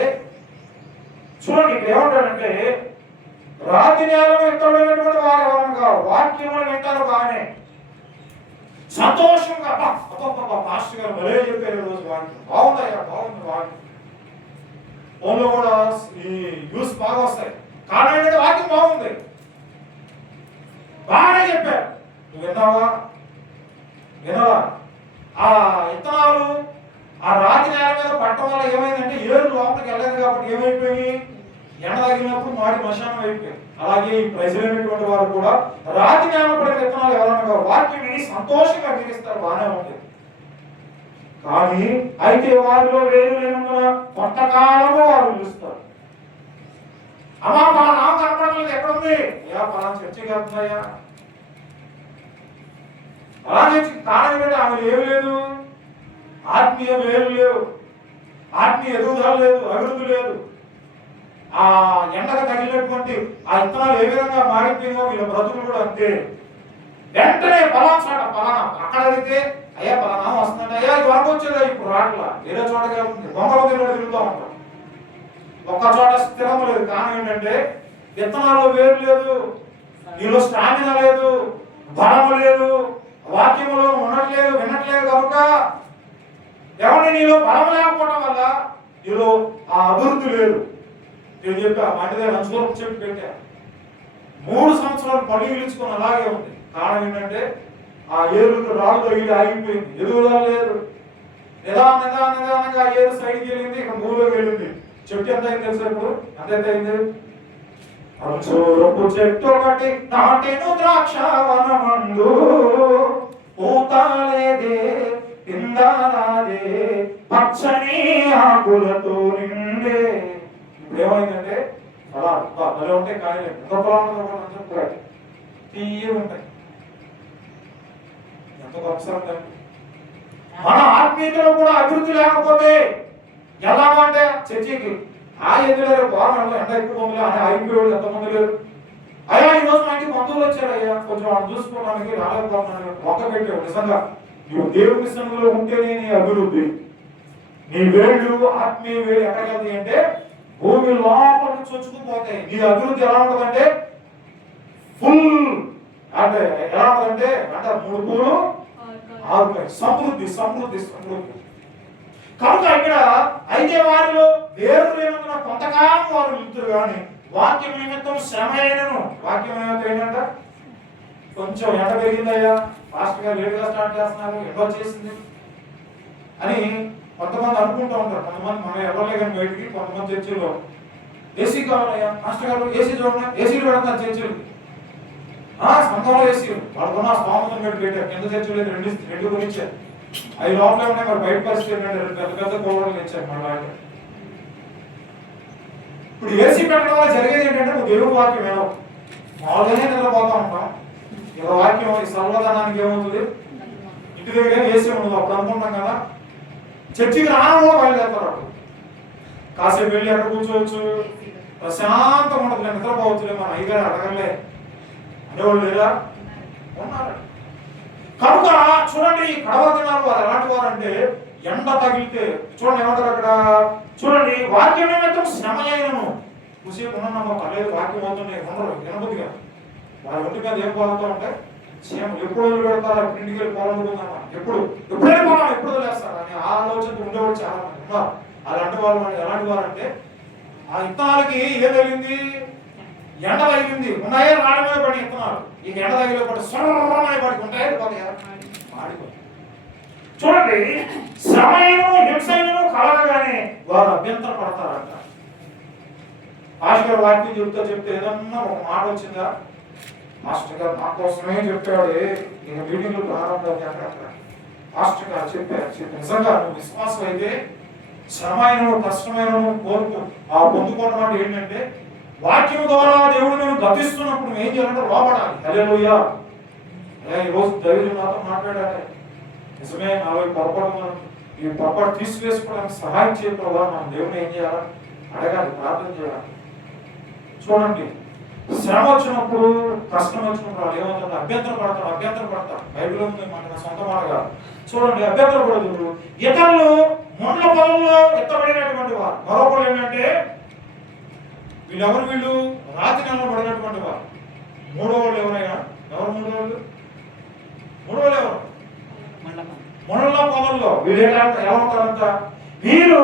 చూడండి, ఇక్కడ ఏమంటాడంటే రాతి నేలలో విత్తబడినటువంటి వారు ఎవరనగా వాక్యములు వింటారు బాగానే సంతోషంగా, మాస్టర్ గారు భలే చెప్పారు రోజు వాక్యం, బాగుందయ్యా, బాగుంది వాక్యం. ఫోన్లో కూడా ఈ న్యూస్ బాగా వస్తాయి, కారణం ఏంటంటే వాక్యం బాగుంది, బాగానే చెప్పారు. నువ్వు విన్నావా? వినవా? ఆ విత్తనాలు ఆ రాతి నేల మీద పట్టడం వల్ల ఏమైందంటే ఏరు లోపలికి వెళ్ళలేదు కాబట్టి ఏమైపోయి ఎండ తగిలినప్పుడు మాడి మశానం అయిపోయింది. అలాగే ఈ ప్రజలైనటువంటి వారు కూడా రాతి నేల పడిన విత్తనాలు ఎవరన్నా వాక్యం విని సంతోషంగా అంగీకరిస్తారు, బాగానే ఉంటుంది. కానీ అయితే వారిలో వేరు లేనందున కొంతకాలము వారు పిలుస్తారు. అమ్మా మన నామ కనపడలేదు, ఎక్కడుంది? పలానా చర్చకి వెళ్తున్నాయా? అలా చర్చకి కారణం ఏంటంటే ఆమె ఏమి లేదు, ఆత్మీయ వేరు లేవు, ఆత్మీయ ఎదుగుదల లేదు, అభివృద్ధి లేదు. ఆ ఎండగా తగిలినటువంటి ఆ విత్తనాలు ఏ విధంగా మారిపోయిందో వీళ్ళ బ్రతుకులు కూడా అంతే. వెంటనే పలానా పలానా అక్కడ అడిగితే అయ్యా పలానా వస్తుందంటే అయ్యా ఇది వరకు వచ్చేదా ఇప్పుడు రాట్లా, వేరే చోటగా ఉంది, దొంగల తిరుగుతూ ఉంటాం. ఒక్క చోట స్థిరం లేదు. కారణం ఏంటంటే విత్తనాలు వేరు లేదు, నీలో స్టామినా లేదు, బలము లేదు, వాక్యములో ఉండట్లేదు, వినట్లేదు. కనుక ఎవరిని నీలో బలం లేకపోవడం వల్ల నీలో ఆ అభివృద్ధి లేదు. నేను చెప్పా మంటిదే నంచుకోవడం చెప్పి పెట్టా, 3 సంవత్సరాలు పడి పిలుచుకొని అలాగే ఉంది. కారణం ఏంటంటే ఆ ఏరుకు రాళ్ళు తగిలి ఆగిపోయింది, ఎదుగుదల లేదు. నిదానంగా ఏరు సైడ్కి వెళ్ళింది, ఇక మూలోకి వెళ్ళింది. చెట్టు ఎంత అయింది తెలుసా? ఇప్పుడు ఎంత అయింది? అంచూరపు చెట్టు ఒకటి నాటెను ద్రాక్షవనమందు, పూతాలేదే పిందాలాదే పచ్చని ఆకులతో నిండే. ఏమైందంటే అలా అలా ఉంటాయి, కాయలు ఎంత పొలంలో తీయ ఉంటాయి. ఎంత గొప్ప. మన ఆత్మీయతలో కూడా అభివృద్ధి లేకపోతే ఎలా అంటే చర్చికి ఆ ఎదురు గవర్నమెంట్ ఎంత ఎక్కువ మంది అని అయిపోయాడు, ఎంతమంది లేరు. అయ్యా ఈ రోజు మా ఇంటికి బంధువులు వచ్చారు, అయ్యా కొంచెం వాళ్ళు చూసుకోవడానికి రాలేకపోతున్నాను, ఒక్క పెట్టావు. నిజంగా నువ్వు దేవుని సన్నిధిలో ఉంటేనే నీ అభివృద్ధి, నీ వేళ్ళు ఆత్మీయ వేళ్ళు ఎక్కడికి వెళ్తాయి అంటే భూమి లోపల చొచ్చుకుపోతాయి. నీ అభివృద్ధి ఎలా ఉంటుందంటే ఫుల్, అంటే ఎలా ఉంటుందంటే అంటే 3 పూలు 6 కాయలు, సమృద్ధి సమృద్ధి సమృద్ధి. కనుక ఇక్కడ అయితే వారిలో వేరు లేనందున కొంతకాలం వారు నిలుతురు కానీ వాక్యం నిమిత్తం శ్రమ అయినను. వాక్యం నిమిత్తం ఏంటంట? కొంచెం ఎండ పెరిగిందయ్యా, మాస్టర్ గారు లేట్గా స్టార్ట్ చేస్తున్నారు, ఎండ వచ్చేసింది అని కొంతమంది అనుకుంటూ ఉంటారు. కొంతమంది మనం ఎవరలే కానీ బయటికి, కొంతమంది చర్చిలో ఏసీ కావాలయ్యా మాస్టర్ గారు, ఏసీ చూడండి, ఏసీలు పెడతారు చర్చిలు, సొంతంలో ఏసీలు వాళ్ళకున్న స్తోమతను పెట్టి పెట్టారు. కింద చర్చిలో రెండు కొనిచ్చారు, అవి లోపల ఉన్నాయి. మరి బయట పరిస్థితి ఏంటంటే పెద్ద పెద్ద కోడలు ఇచ్చారు మన వాళ్ళు. ఇప్పుడు ఏసీ పెట్టడం వల్ల జరిగేది ఏంటంటే నువ్వు దేవుడు వాక్యం ఏమో మామూలుగానే నిద్రపోతా ఉంటాం. ఇక వాక్యం ఈ సర్వధనానికి ఏమవుతుంది? ఇంటి దగ్గర ఏసీ ఉండదు. అప్పుడు అనుకుంటాం కదా చర్చికి రాను బయలుదేరతారు. కాసేపు వెళ్ళి ఎక్కడ కూర్చోవచ్చు, ప్రశాంతంగా ఉండదు, నిద్రపోవచ్చులే, మన అయ్యగారు అడగలే అనేవాళ్ళు లేదా? ఉన్నారు. కనుక చూడండి, ఈ కడవ దినాలు వారు ఎలాంటి వారు అంటే ఎండ తగిలితే చూడండి ఏమంటారు అక్కడ, చూడండి వాక్యం నిమిత్తం శ్రమ అయినను చూసేపు ఉన్నామా పర్లేదు, వాక్యం అవుతుంది ఉండరు వినబుద్ధిగా. వారి ఒంటి మీద ఏం పోతా ఉంటాయి, క్షేమం ఎప్పుడు వదిలి పెడతారా, ఇంటికి వెళ్ళి పోవాలనుకుందామా, ఎప్పుడే పోదాం, ఎప్పుడు వదిలేస్తారా అని ఆలోచన ఉండేవాళ్ళు చాలా మంది ఉన్నారు. అలాంటి వాళ్ళు ఎలాంటి వారు అంటే ఆ విత్తనాలకి ఏం తగిలింది, ఎండ తగిలింది, ఉన్నాయే రాడి మీద పడి విత్తనాలు, ఈ ఎండ తగిలే పడి సొరమని పడి ఉంటాయి మాడిపోయి. చూడండి శ్రమను హింసను కలగగానే వారు అభ్యంతర పడతారంట. మాస్టర్ గారు వాక్యం చెప్తే ఏదన్నా ఒక మాట వచ్చిందా, మాస్టర్ గారు మా కోసమే చెప్పాడు, ఇక మీటింగ్లు ప్రారంభం అక్కడ మాస్టర్ గారు చెప్పారు, నిజంగా నువ్వు విశ్వాసం అయితే శ్రమైన కష్టమైన కోరుకు ఆ పొందుకోవడం అంటే ఏంటంటే వాక్యం ద్వారా దేవుడు నేను గతిస్తున్నప్పుడు నువ్వు ఏం చేయాలంటే లోపడాలి. హల్లెలూయా. ఈరోజు దైవం నాతో మాట్లాడాలి, నిజమే నాలో ఈ పొరపాటు తీసివేసుకోవడానికి సహాయం చేయకపోవా, మనం దేవుని ఏం చేయాలి, అడగాలి, ప్రార్థన చేయాలి. చూడండి శ్రమ వచ్చినప్పుడు కష్టం వచ్చినప్పుడు వాళ్ళు ఏమవుతుంది, అభ్యంతర పడతారు. బైబిల్ ఉంది మాట, సొంత మాటగా. చూడండి అభ్యంతర పడదు. ఇతరులు ముండ్ల పొలంలో ఎత్తబడినటువంటి వారు, మరొకరు ఏంటంటే వీళ్ళు రాతి నెలలో పడినటువంటి వారు. మూడో వాళ్ళు ఎవరైనా ఎవరు మూడో వాళ్ళు ఎవరు, ముళ్ళ పొలంలో వీళ్ళు ఏమంటారంట, వీరు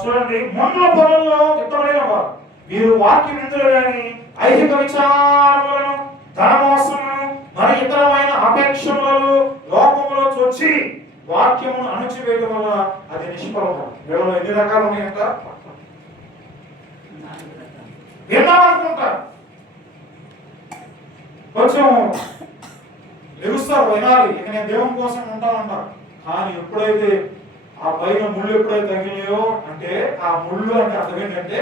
చూడండి ముండ్ల పొలంలో ఎత్తబడిన వారు, వీరు వాక్యం ఇందులో కానీ ఐహిక విచారములను, ధనమోసములను మరి ఇతరమైన అపేక్షములను లోకములో వచ్చి వాక్యమును అణచివేయడం వల్ల అది నిష్ఫలము. వీళ్ళలో ఎన్ని రకాలు ఉన్నాయంట, విన్నామనుకుంటారు, కొంచెం ఎరుస్తారు, వినాలి, ఇక నేను దేవుని కోసం ఉంటానంటారు. కానీ ఎప్పుడైతే ఆ పైన ముళ్ళు ఎప్పుడైతే తగిలినాయో అంటే ఆ ముళ్ళు అంటే అర్థం ఏంటంటే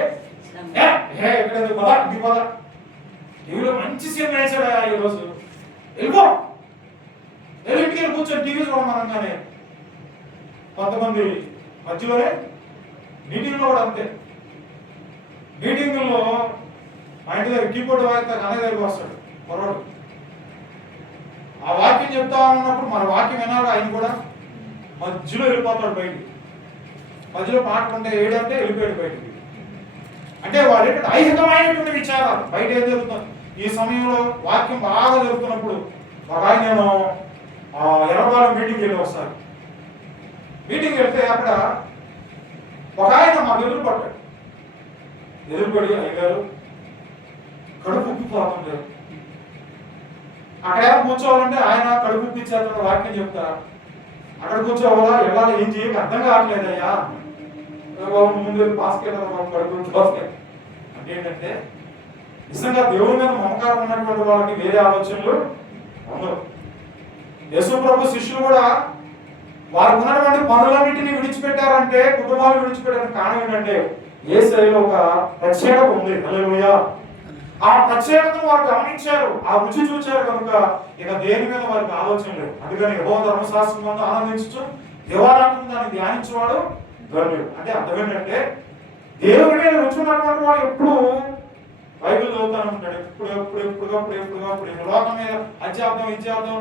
టీవీలో మంచి సీన్ వేసాడా ఈరోజు, వెళ్ళిపో ఇంటికి వెళ్ళి కూర్చొని టీవీ చూడమనగానే కొంతమంది మధ్యలోనే మీటింగ్లో కూడా అంతే. మీటింగుల్లో మా ఇంటి దగ్గర కీబోర్డ్ వాయితే అనే దగ్గరికి వస్తాడు మరోడు, ఆ వాక్యం చెప్తా ఉన్నప్పుడు మన వాక్యం వినాలి, ఆయన కూడా మధ్యలో వెళ్ళిపోతాడు బయటికి. మధ్యలో పాట ఉంటే ఏడంటే వెళ్ళిపోయాడు బయటికి. అంటే వాడు ఏంటంటే ఐహికమైనటువంటి విచారాలు బయట ఏం జరుగుతుంది. ఈ సమయంలో వాక్యం బాగా జరుగుతున్నప్పుడు ఒక ఆయన, నేను ఎర్రబాలెం మీటింగ్ వెళ్ళి వస్తాను. మీటింగ్ వెళ్తే అక్కడ ఒక ఆయన మాకు ఎదురుపడి అయ్యగారు కడుపు ఉప్పిపోతుంది, అక్కడ కూర్చోవాలంటే ఆయన కడుపు ఉప్పించేస్తున్న వాక్యం చెప్తారా, అక్కడ కూర్చోవాలా ఎలా ఏం చేయక అర్థం కావట్లేదయ్యా, ముందు పాస్కెళ్ళ కడుపు అంటే ఏంటంటే నిజంగా దేవుడి మీద మమకారం ఉన్నటువంటి వాళ్ళకి వేరే ఆలోచనలు ఉండవు. యేసు ప్రభు శిష్యులు కూడా వారికి ఉన్నటువంటి పనులన్నింటినీ విడిచిపెట్టారంటే, కుటుంబాలు విడిచిపెట్టారని కారణం ఏంటంటే యేసయ్యలో ఒక ప్రత్యేకత ఉంది. హల్లెలూయా. ఆ ప్రత్యేకతను వారు గమనించారు, ఆ రుచి చూచారు కనుక ఇక దేని మీద వారికి ఆలోచన లేదు. అందుకని యెహోవా ధర్మశాస్త్రం ఆనందించు, దేవాలయం దాన్ని ధ్యానించేవాడు ధన్యుడు. అంటే అర్థం ఏంటంటే దేవుడి మీద రుచి ఉన్నటువంటి వాడు ఎప్పుడు బైబిల్ చదువుతాను ఉంటాడు, ఎప్పుడు లోకం మీద అధ్యాత్మం ఇత్యార్థం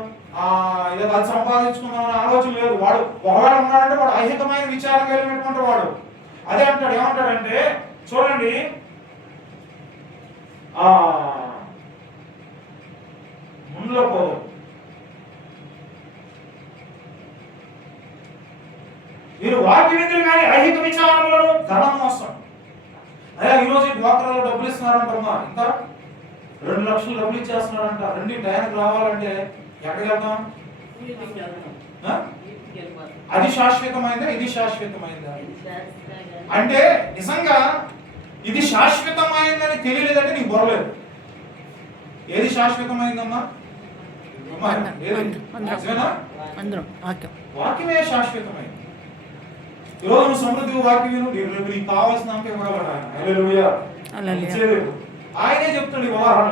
ఏదో అది సంపాదించుకుందామని ఆలోచన లేదు. వాడు ఒకవేళ ఉన్నాడంటే వాడు ఐహికమైన విచారం కలిగినటువంటి వాడు. అదే అంటాడు, ఏమంటాడంటే చూడండి ముందులో పోదు, మీరు వాక్య విధులు కానీ ఐహిక విచారములను ధనం మోసం. అయ్యా ఈరోజు డ్వాక్రాలో డబ్బులు ఇస్తున్నారంటమ్మా, ఇంత 2 లక్షలు డబ్బులు ఇచ్చేస్తున్నారంట, రెండు టైంకి రావాలంటే ఎక్కడికి వెళ్తాం? అది శాశ్వతమైందా, ఇది శాశ్వతమైందా? అంటే నిజంగా ఇది శాశ్వతమైందని తెలియలేదంటే నీకు బొరలేదు. ఏది శాశ్వతమైందమ్మా? వాక్యమే శాశ్వతమైంది. ఈరోజు నువ్వు సమృద్ధి వాక్యం నీకు కావాల్సిన ఆయనే చెప్తాడు. ఈ ఉదాహరణ,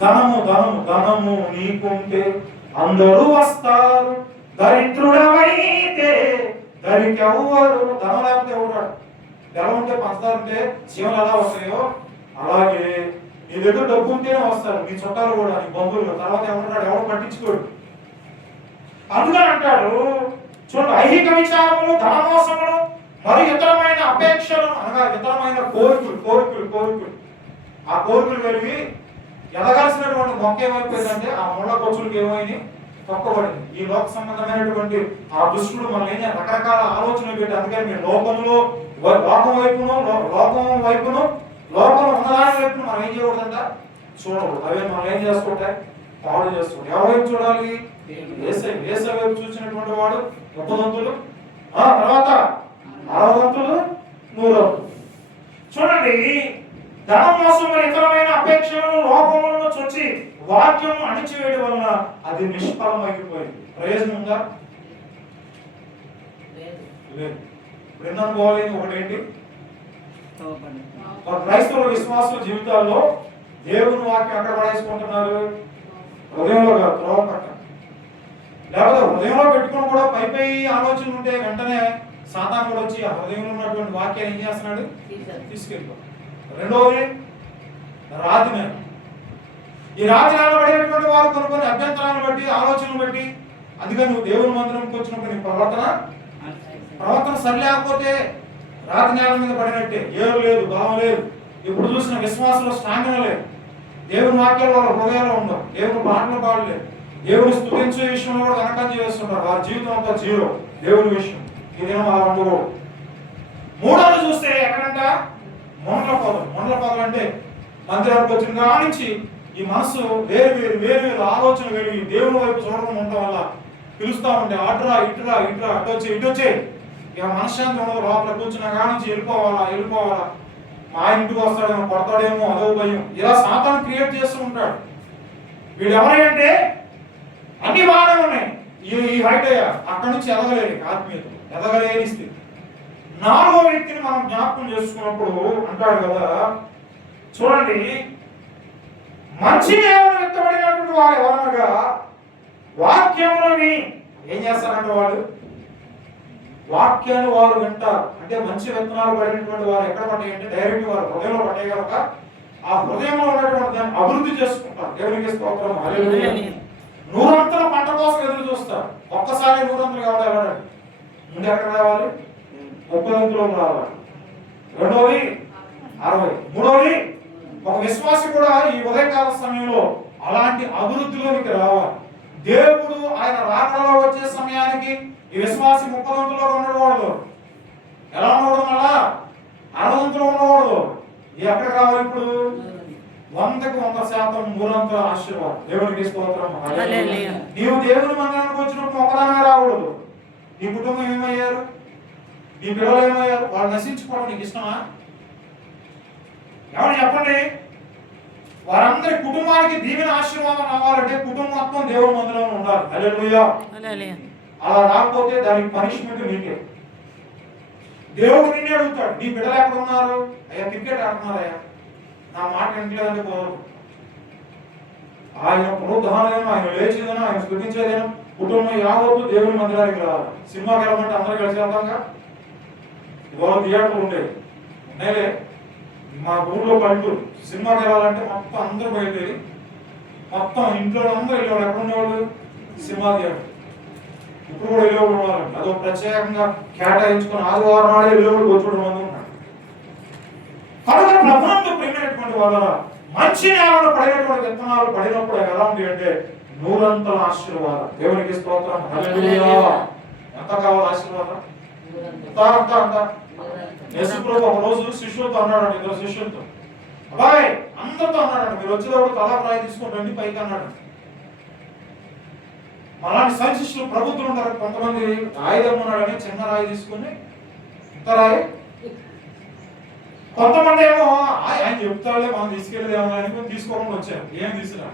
ధనము ధనము ధనము నీకుంటే అందరూ వస్తారు, దరిద్రుడవై మరి ఇంకెవరు ధనం లేకపోతే ఎవరు? బెల్లం ఉంటే పంచదార ఉంటే చీమలు ఎలా వస్తాయో అలాగే నీ దగ్గర డబ్బు ఉంటేనే వస్తారు నీ చుట్టాలు కూడా, నీ బంధువులు. తర్వాత ఎవరున్నాడు? ఎవరు పట్టించుకోడు. అందుకని అంటాడు చూడండి, ఐహిక విచారములు, ధనమోసములు మరియు ఇతరమైన అపేక్షలు అనగా ఇతరమైన కోరికలు ఆ కోరికలు కలిగి ఎదగాల్సినటువంటి మొక్క ఏమైపోయిందంటే ఆ ముళ్ళ కొచ్చులకు ఏమైంది? తొక్కబడింది. ఈ లోక సంబంధమైనటువంటి ఆ దుష్టుడు మనం ఏం రకరకాల ఆలోచనలు పెట్టి, అందుకని మీరు లోకం వైపును లోకం ఉన్నదాని వైపును మనం ఏం చేయకూడదంట? చూడకూడదు. అవే మనం ఏం చేసుకుంటాయి? పాడు చేస్తుంటాయి. ఎవరి వైపు చూడాలి? ఏసై వైపు చూసినటువంటి వాడు 30 వంతులు, తర్వాత 60 వంతులు, 100 వంతులు. చూడండి, ధనమోసం ఇతరమైన అపేక్షలను లోపములను చొచ్చి వాక్యం అణిచివేయడం వలన అది నిష్ఫలమైపోయింది. ప్రయోజనం ఉందా? లేదు. ఇప్పుడు ఎన్ని అనుకోవాలి? ఒకటేంటి? క్రైస్తవ విశ్వాసుల జీవితాల్లో దేవుని వాక్యం ఎక్కడ పడేసుకుంటున్నారు? హృదయంలో కాదు, త్రోవ పట్ట. లేకపోతే హృదయంలో పెట్టుకుని కూడా పై ఆలోచనలు ఉంటే వెంటనే సాతాను కూడా వచ్చి ఆ హృదయంలో ఉన్నటువంటి వాక్యాన్ని ఏం చేస్తున్నాడు? తీసుకెళ్ళిపో. రెండవది రాతి నేల. ఈ రాతి నేల పడినటువంటి వారు కొన్ని అభ్యంతరాలను బట్టి, ఆలోచనలు బట్టి, అందుకని నువ్వు దేవుని మందిరంకి వచ్చినప్పుడు నీ ప్రవర్తన సరిలేకపోతే రాతి నేల మీద పడినట్టే. ఏరు లేదు, బలం లేదు, ఇప్పుడు చూసిన విశ్వాసంలో స్టామినా లేదు, దేవుని వాక్యాలు వాళ్ళ హృదయాల్లో ఉండవు, దేవుని పాటలు పాడలేదు, దేవుని స్తుతించే విషయంలో కూడా వెనకంజ చేస్తుంటారు. వారి జీవితం అంతా జీరో దేవుని విషయం. ఇదేమో అలా ఉండకూడదు. మూడోది చూస్తే ఎక్కడంట? మొండల పొదలు అంటే మందిరానికి వచ్చిన కాడి నుంచి ఈ మనసు వేరు ఆలోచన కలిగి దేవుని వైపు చూడడం ఉండటం వల్ల పిలుస్తా ఉంటే అట్రా అటు వచ్చే ఇక మనశ్శాంతి ఉండదు. లోపల కూర్చున్న కాడి నుంచి వెళ్ళిపోవాలా, మా ఇంటికి వస్తాడేమో, కొడతాడేమో, అదో భయం. ఇలా సాతాను క్రియేట్ చేస్తూ ఉంటాడు. వీడు ఎవరంటే అన్ని బాగానే ఉన్నాయి, ఈ హైట్ అయ్యా అక్కడి నుంచి ఎదగలేని స్థితి. నాలుగో వ్యక్తిని మనం జ్ఞాపకం చేసుకున్నప్పుడు అంటాడు కదా, చూడండి, మంచి దేవుడు వ్యక్తపడినటువంటి వారు ఎవరనగా వాక్యములని ఏం చేస్తారంటే వాక్యాన్ని వారు వింటారు. అంటే మంచి విత్తనాలు పడినటువంటి వారు ఎక్కడ పడ్డాయంటే డైరెక్ట్ వారు హృదయంలో పడ్డాయి కనుక ఆ హృదయంలో ఉన్నటువంటి దాన్ని అభివృద్ధి చేసుకుంటారు. దేవునికి స్తోత్రం. హల్లెలూయా. 100 అంతల పంట కోసం ఎదురు చూస్తారు. ఒక్కసారి 100 అంతలు కావాలి ఎవరండి? ముందు ఎక్కడ రావాలి? 30 అంతలో రావాలి. రెండవది 60. మూడవది ఒక విశ్వాసి కూడా ఈ ఉదయకాల సమయంలో అలాంటి అభివృద్ధిలోనికి రావాలి. దేవుడు ఆయన రాకడలో వచ్చే సమయానికి ఈ విశ్వాసి 30 అంతలో ఉండకూడదు. ఎలా ఉండకూడదు? మళ్ళా 60 అంతలో ఉండకూడదు. ఎక్కడ రావాలి? ఇప్పుడు 100కు 100% 100 ఆశీర్వాదం. దేవునికి స్తోత్రం. నీవు దేవుని మందిరానికి వచ్చినప్పుడు ఒకదానే రాకూడదు. నీ కుటుంబం ఏమయ్యారు? నీ పిల్లలు ఏమయ్యారు? వాళ్ళు నశించుకోవడం నీకు ఇష్టమా? ఎవరు చెప్పండి? వారందరి కుటుంబానికి దీవెన ఆశీర్వాదం రావాలంటే కుటుంబం మొత్తం దేవుని మందిరంలో ఉండాలి. హల్లెలూయా. అలా రాకపోతే దానికి పనిష్మెంట్ నీకే. దేవుడు నిన్నే అడుగుతాడు, నీ బిడ్డలు ఎక్కడ ఉన్నారు? అయ్యా క్రికెట్ ఆడుతున్నారయ్యా, నా మాట వింటలేదంటే పోదు. ఆయన పునరుద్ధానం, ఆయన లేచేదనం, ఆయన స్తుతించేదనం, కుటుంబం యావత్తు దేవుని మందిరానికి రావాలి. సినిమాకి వెళ్ళమంటే అందరూ కలిసి వెళ్తాంగా. ఇవాళ థియేటర్లు ఉండేవి ఉన్నాయిలే. మా ఊళ్ళో పల్లెటూరు సినిమాకి వెళ్ళాలంటే మొత్తం అందరూ బయలుదేరి మొత్తం ఇంట్లో అందరూ వెళ్ళేవాళ్ళు. ఎక్కడ ఉండేవాళ్ళు? Cinema theatre. ఇప్పుడు కూడా వెళ్ళేవాళ్ళు ఉండాలంటే అదో ప్రత్యేకంగా కేటాయించుకుని ఆదివారం నాడే వెళ్ళేవాళ్ళు వచ్చేవాడు మంది ఉన్నాడు. కనుక ప్రభుత్వంతో ప్రేమైనటువంటి వాళ్ళ మంచి నేలలో పడినటువంటి విత్తనాలు పడినప్పుడు ఎలా ఉంది అంటే 100 అంతల ఆశీర్వాదం. దేవునికి స్తోత్రం. హల్లెలూయా. ఎంత కావాలి ఆశీర్వాదం? అంత యేసుప్రభు ఒక రోజు శిష్యులతో అన్నాడు, 2 శిష్యులతో, అబ్బాయి అందరితో అన్నాడు, మీరు వచ్చేటప్పుడు తలా రాయి తీసుకొని రండి పైకి అన్నాడు. అలాంటి సైన్ శిష్యులు ప్రభుత్వం ఉంటారు. కొంతమంది రాయి దమ్మన్నాడని చిన్న రాయి తీసుకుని ఇంత రాయి, కొంతమంది ఏమో ఆయన చెప్తాడే మనం తీసుకెళ్ళేదేమో అని తీసుకోకుండా వచ్చారు. ఏం తీసుకురా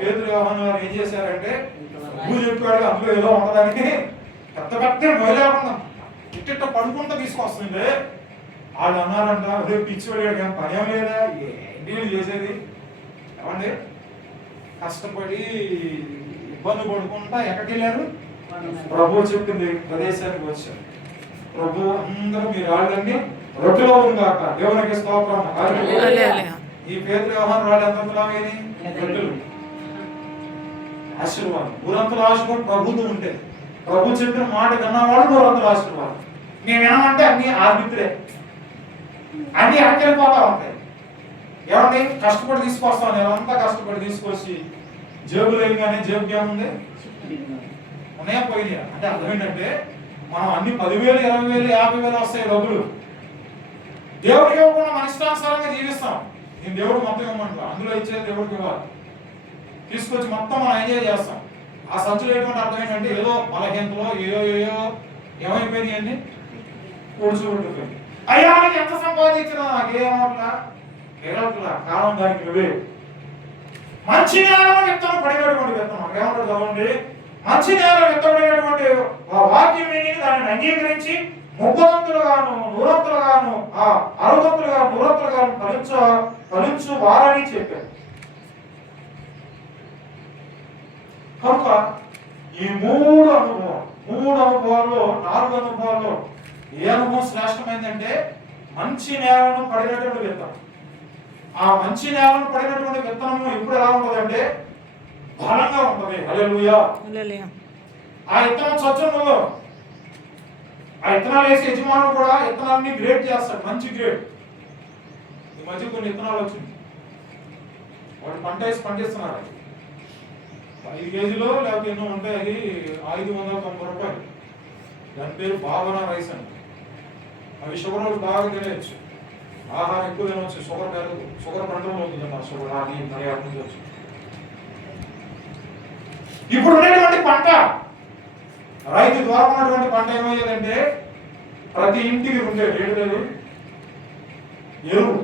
పేతురు యోహాను గారు ఏం చేశారంటే నువ్వు చెప్పాడు అందులో ఏదో ఉండడానికి పెద్ద మొదలేకుండా ఇట్ట పడుకుంటా తీసుకొస్తుంది. వాళ్ళు అన్నారంట, రేపు పిచ్చి వెళ్ళాడు కానీ పని ఏం లేదా, ఏంటి చేసేది ఏమండి, కష్టపడి ఇబ్బంది పడుకుంటా ఎక్కడికి వెళ్ళారు? ప్రభు చెప్పింది ప్రదేశానికి వచ్చారు. ప్రభు అందరూ మీ రాళ్ళన్నీ రొట్టెలో ఉందాక దేవునికి స్తోత్రం. ఈ పేతురు వ్యవహారం రాళ్ళు ఎంతలాగేది రొట్టెలు ఆశీర్వాదం. ఊరంతల ఆశీర్వాదం ప్రభుత్వం ఉంటే ప్రభు చెప్పిన మాట కన్నవాడు ఊరంతల ఆశీర్వాదం. మేమేమంటే అన్ని ఆర్బిత్రే, అన్ని అక్కడిపోతా ఉంటాయి. ఏమండి కష్టపడి తీసుకొస్తాం, నేనంతా కష్టపడి తీసుకొచ్చి జేబులు వేయగానే జేబుకి ఏముంది ఉన్నాయా పోయినాయా అంటే అర్థం ఏంటంటే మనం అన్ని 10,000 20,000 50,000 వస్తాయి డబ్బులు. దేవుడికి ఇవ్వకుండా మన ఇష్టానుసారంగా జీవిస్తాం. నేను దేవుడు మొత్తం ఇవ్వమంటా, అందులో ఇచ్చేది దేవుడికి ఇవ్వాలి. తీసుకొచ్చి మొత్తం మనం ఎంజాయ్ చేస్తాం. ఆ సంచులు ఏంటంటే అర్థం ఏంటంటే ఏదో బలహీనతలో ఏయో ఏమైపోయినాయి అన్ని కూర్చోబెట్టుకుపోయింది. అయ్యా ఎంత సంపాదించినా నాకేమవుట్లా ఏమవుట్లా కాలం దానికి నువ్వే. మంచి నేలలో విత్తనం పడినటువంటి విత్తనం ఏమంటారు చదవండి. మంచి నేలలో విత్తనమైనటువంటి ఆ వాక్యం విని దానిని అంగీకరించి 30 100 60 ఫలించు వారని చెప్పారు. కనుక ఈ 3 అనుభవాల్లో 4 అనుభవాల్లో ఏ అనుభవం శ్రేష్టమైందంటే మంచి నేలను పడినటువంటి విత్తనం. ఆ మంచి నేలను పడినటువంటి విత్తనము ఇప్పుడు ఎలా ఉంటుందంటే బలంగా ఉంటుంది. హల్లెలూయా. ఆ విత్తనం చచ్చును. ఆ విత్తనాలు వేసి యజమానులు కూడా విత్తనాన్ని గ్రేడ్ చేస్తాడు, మంచి గ్రేడ్. ఈ మధ్య కొన్ని విత్తనాలు వచ్చింది, వాడు పంట వేసి పండిస్తున్నారు. 5 కేజీలో లేకపోతే ఎన్నో ఉంటాయి, అది 590 రూపాయలు. దాని పేరు భావన రైస్ అని. అవి షుగర్ వాళ్ళు బాగా తినేయచ్చు, ఆహారం ఎక్కువ తినవచ్చు. షుగర్ కంట్రోల్ అవుతుంది అన్నమాట. షుగర్ అని మరి అటు నుంచి వచ్చి ఇప్పుడు ఉండేటువంటి పంట, రైతు ద్వారా ఉన్నటువంటి పంట ఏమయ్యేదంటే ప్రతి ఇంటికి ఉండేది ఏంటది ఎరువు.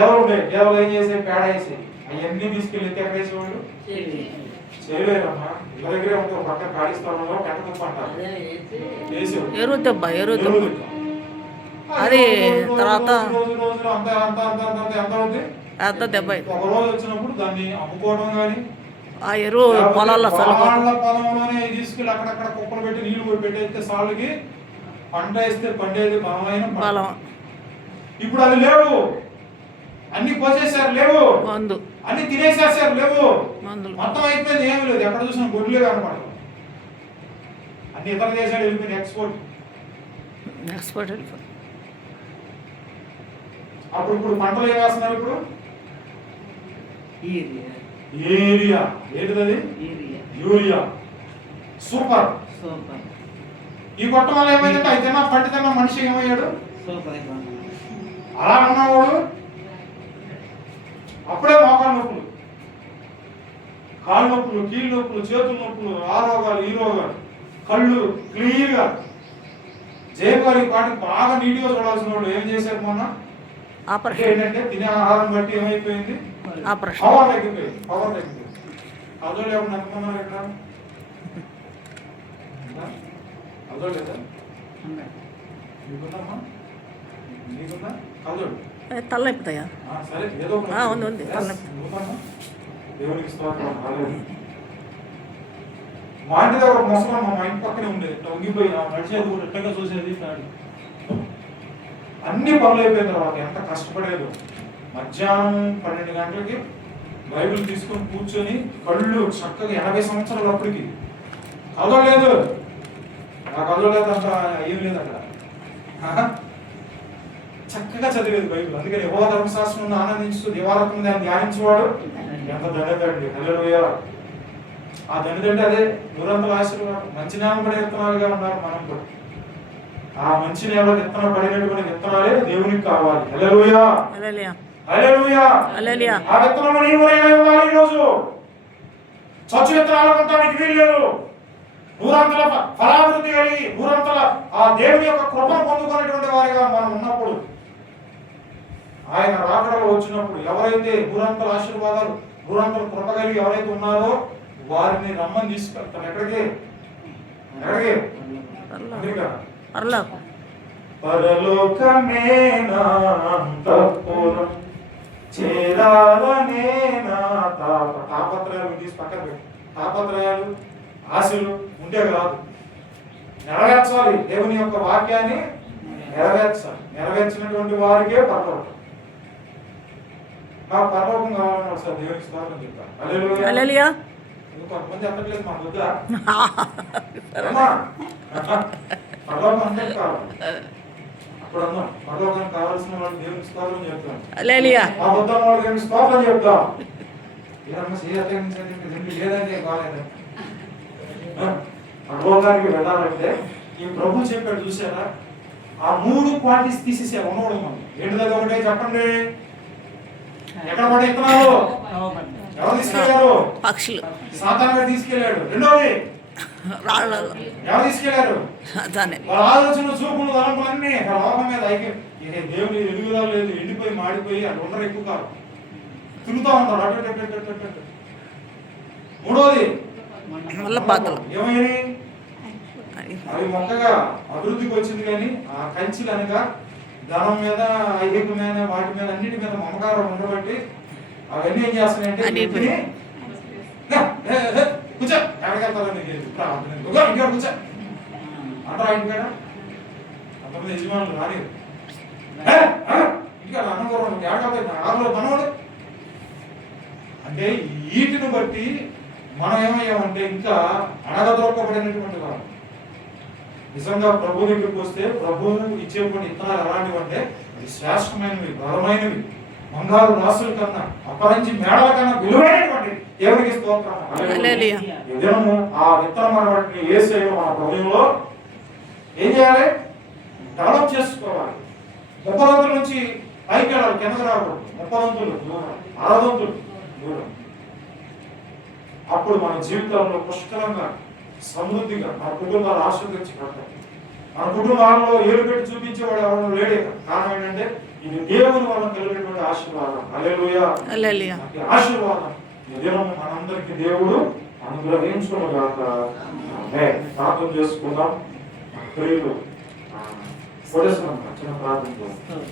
ఎరువులు ఏం చేసే పేడ వేసి అవన్నీ తీసుకెళ్ళి ఎక్కడ వేసేవాళ్ళు చేయలేరమ్మా. ఇళ్ళ దగ్గరే ఉంటారు, పక్కన ఖాళీ స్థలంలో పెద్ద తుప్ప అంటారు వేసేవాళ్ళు. అది తర్వాత ఎంత దెబ్బ ఒక రోజు వచ్చినప్పుడు దాన్ని అమ్ముకోవడం కానీ ఆ ఎరువు పొలాల్లో పొలంలోనే తీసుకెళ్ళి అక్కడక్కడ కుక్కలు పెట్టి నీళ్లు పెట్టేస్తే సాళ్ళకి పంట వేస్తే పండేది బలమైన బలం. ఇప్పుడు అది లేవు, అన్ని కోసేసారు, లేవు అన్ని తినేసేసారు, లేవు మొత్తం అయిపోయింది, ఏమి లేదు. ఎక్కడ చూసినా గొడ్లే కనపడదు. అన్ని ఇతర దేశాలు వెళ్ళిపోయింది, ఎక్స్పోర్ట్. అప్పుడు పంటలు ఏం వేస్తున్నారు ఇప్పుడు? యూరియా. ఏంటిది? యూరియా. సూపర్. ఈ కొట్ట వల్ల ఏమైందంటే అయితే పంట తిన్న మనిషి ఏమయ్యాడు? అలా ఉన్నవాడు అప్పుడే మోకాలు నొప్పులు, కాళ్ళు నొప్పులు, కీళ్ళ నొప్పులు, చేతుల నొప్పులు, ఆ రోగాలు ఈ రోగాలు, కళ్ళు క్లియర్గా జయపాలి పాటికి బాగా నీట్గా చూడాల్సిన వాళ్ళు ఏం చేశారు మొన్న? ఏంటంటే తినే ఆహారం బట్టి ఏమైపోయింది? పవర్ తగ్గిపోయింది. అదో లేకుండా ఎంతమంది ఇక్కడ అదో లేదా? మీకున్నామా? మీకున్నా కదోడు తలనొప్పుతాయా? సరే, ఏదో దేవునికి స్తోత్రం. మా ఇంటి దగ్గర ఒక ముసలమ్మ మా ఇంటి పక్కనే ఉండేది. ఇట్లా వంగిపోయి నడిచేది కూడా ఇట్టగా చూసేది. అన్ని పనులు అయిపోయిన తర్వాత ఎంత కష్టపడేదో. మధ్యాహ్నం 12 గంటలకి బైబిల్ తీసుకొని కూర్చొని కళ్ళు చక్కగా 80 సంవత్సరాలు అప్పటికి కదలేదు. నాకు కదలేదు అంత ఏం లేదు అక్కడ. చక్కగా చదివేది బైబిల్. అందుకని యెహోవా ధర్మశాస్త్రం ఆనందించు దేవాలయం దాన్ని ధ్యానించేవాడు ఎంత దండదండి. హల్లెలూయా. ఆ దండదండి అదే నూరంతల ఆశీర్వాదం. మంచి నేల పడే విత్తనాలుగా ఉన్నారు మనం కూడా. ఆ మంచి నేల విత్తనం పడినటువంటి విత్తనాలే దేవునికి కావాలి. హల్లెలూయా. హల్లెలూయా. ఆ విత్తనం నీవునైనా ఇవ్వాలి. ఈరోజు చచ్చు విత్తనాలు కొట్టడానికి వీలు లేదు. నూరంతల ఫలాభివృద్ధి కలిగి నూరంతల ఆ దేవుని యొక్క కృపను పొందుకునేటువంటి వారిగా మనం ఉన్నప్పుడు, ఆయన రాకడలో వచ్చినప్పుడు ఎవరైతే నూరంతల ఆశీర్వాదాలు నూరంతల కృప కలిగి ఎవరైతే ఉన్నారో వారిని రమ్మని తీసుకెళ్తారు. ఎక్కడికి? పరలోకమే నా అంతఃపురం చేరాలనే నా తాపత్రయాలు తీసి పక్కన పెట్టు. తాపత్రయాలు ఆశలు ఉంటే కాదు, నెరవేర్చాలి. దేవుని యొక్క వాక్యాన్ని నెరవేర్చాలి. నెరవేర్చినటువంటి వారికే పరలోకం. నాకు పరలోకం కావాలని ఒకసారి దేవునికి స్తోత్రం చెప్పాను. హల్లెలూయా. హల్లెలూయా. కొంతమంది చెప్పట్లేదు మా వద్దా పరలోకం అందరికి కావాలి. అప్పుడు అన్నాం పరలోకానికి కావాల్సిన వాళ్ళు దేవునికి స్తోత్రం చెప్తాం. హల్లెలూయా. మా వద్ద వాళ్ళు దేవునికి స్తోత్రం చెప్తాం. లేదంటే కాలేదు. పరలోకానికి వెళ్ళాలంటే ఈ ప్రభు చెప్పాడు చూసారా, ఆ 3 క్వాలిటీస్ తీసేసారు ఉన్నోడు. మనం ఏంటిది ఒకటే చెప్పండి. ఎక్కడ పడే ఇత్తనాలు ఎవరు తీసుకెళ్లారు? పక్షులు సాతానుగా తీసుకెళ్లాడు. రెండోది రాళ్ళలో ఎవరు తీసుకెళ్లారు? దాన్ని వాళ్ళ ఆలోచనలు, చూపులు, తలంపులన్నీ లోకం మీద దేవుని ఎదుగుదల లేదు, ఎండిపోయి మాడిపోయి అక్కడ ఉండరు. ఎక్కువ కాలం తిరుగుతా ఉంటారు అటు. మూడోది మళ్ళీ పాతలు ఏమైంది? అవి మొక్కగా అభివృద్ధికి వచ్చింది, కానీ ఆ కంచెలు అనగా ధనం మీద, ఐహిక మీద, వాటి మీద, అన్నిటి మీద మమకారం ఉండబట్టి అవన్నీ ఏం చేస్తున్నాయంటే కూర్చో ఎక్కడికెళ్తారని ఇంటికాడ కూర్చో అంటారా? ఇంటికాడ అంతమంది యజమానులు రాని ఇంటికాడ అన్నగౌరవం ఎక్కడికెళ్తారు మనవాడు అంటే వీటిని బట్టి మనం ఏమయ్యామంటే ఇంకా అణగదొక్కబడినటువంటి వారు. నిజంగా ప్రభు దగ్గరికి వస్తే ప్రభువు ఇచ్చేటువంటి ఇత్తనాలు ఎలాంటివి అంటే అది శ్రేష్టమైనవి, బలమైనవి, బంగారు రాసుల కన్నా, అపరంచి మేడల కన్నా విలువైనటువంటి దేవునికి స్తోత్రం. హల్లెలూయా. ఈ దినము ఆ విత్తనం అనేటువంటి యేసయ్య మన ప్రభువులో ఏం చేయాలి? డెవలప్ చేసుకోవాలి. 30 అంతుల నుంచి పైకి వెళ్ళాలి, కిందకు రాకూడదు. 30 అంతులు దూరం, 60 అంతులు దూరం. అప్పుడు మన జీవితంలో పుష్కలంగా, సమృద్ధిగా మన కుటుంబాలు ఆశీర్వదించి కట్టాలి. మన కుటుంబాల్లో ఏలు పెట్టి చూపించేవాడు ఎవరు లేడే. కారణం ఏంటంటే ఇది దేవుని వల్ల కలిగినటువంటి ఆశీర్వాదం. హల్లెలూయా. హల్లెలూయా. ఆశీర్వాదం ఈ దినం మనందరికి దేవుడు అనుగ్రహించుకునుగాక. ప్రార్థన చేసుకుందాం. ప్రియులు చిన్న ప్రార్థన చేస్తాం.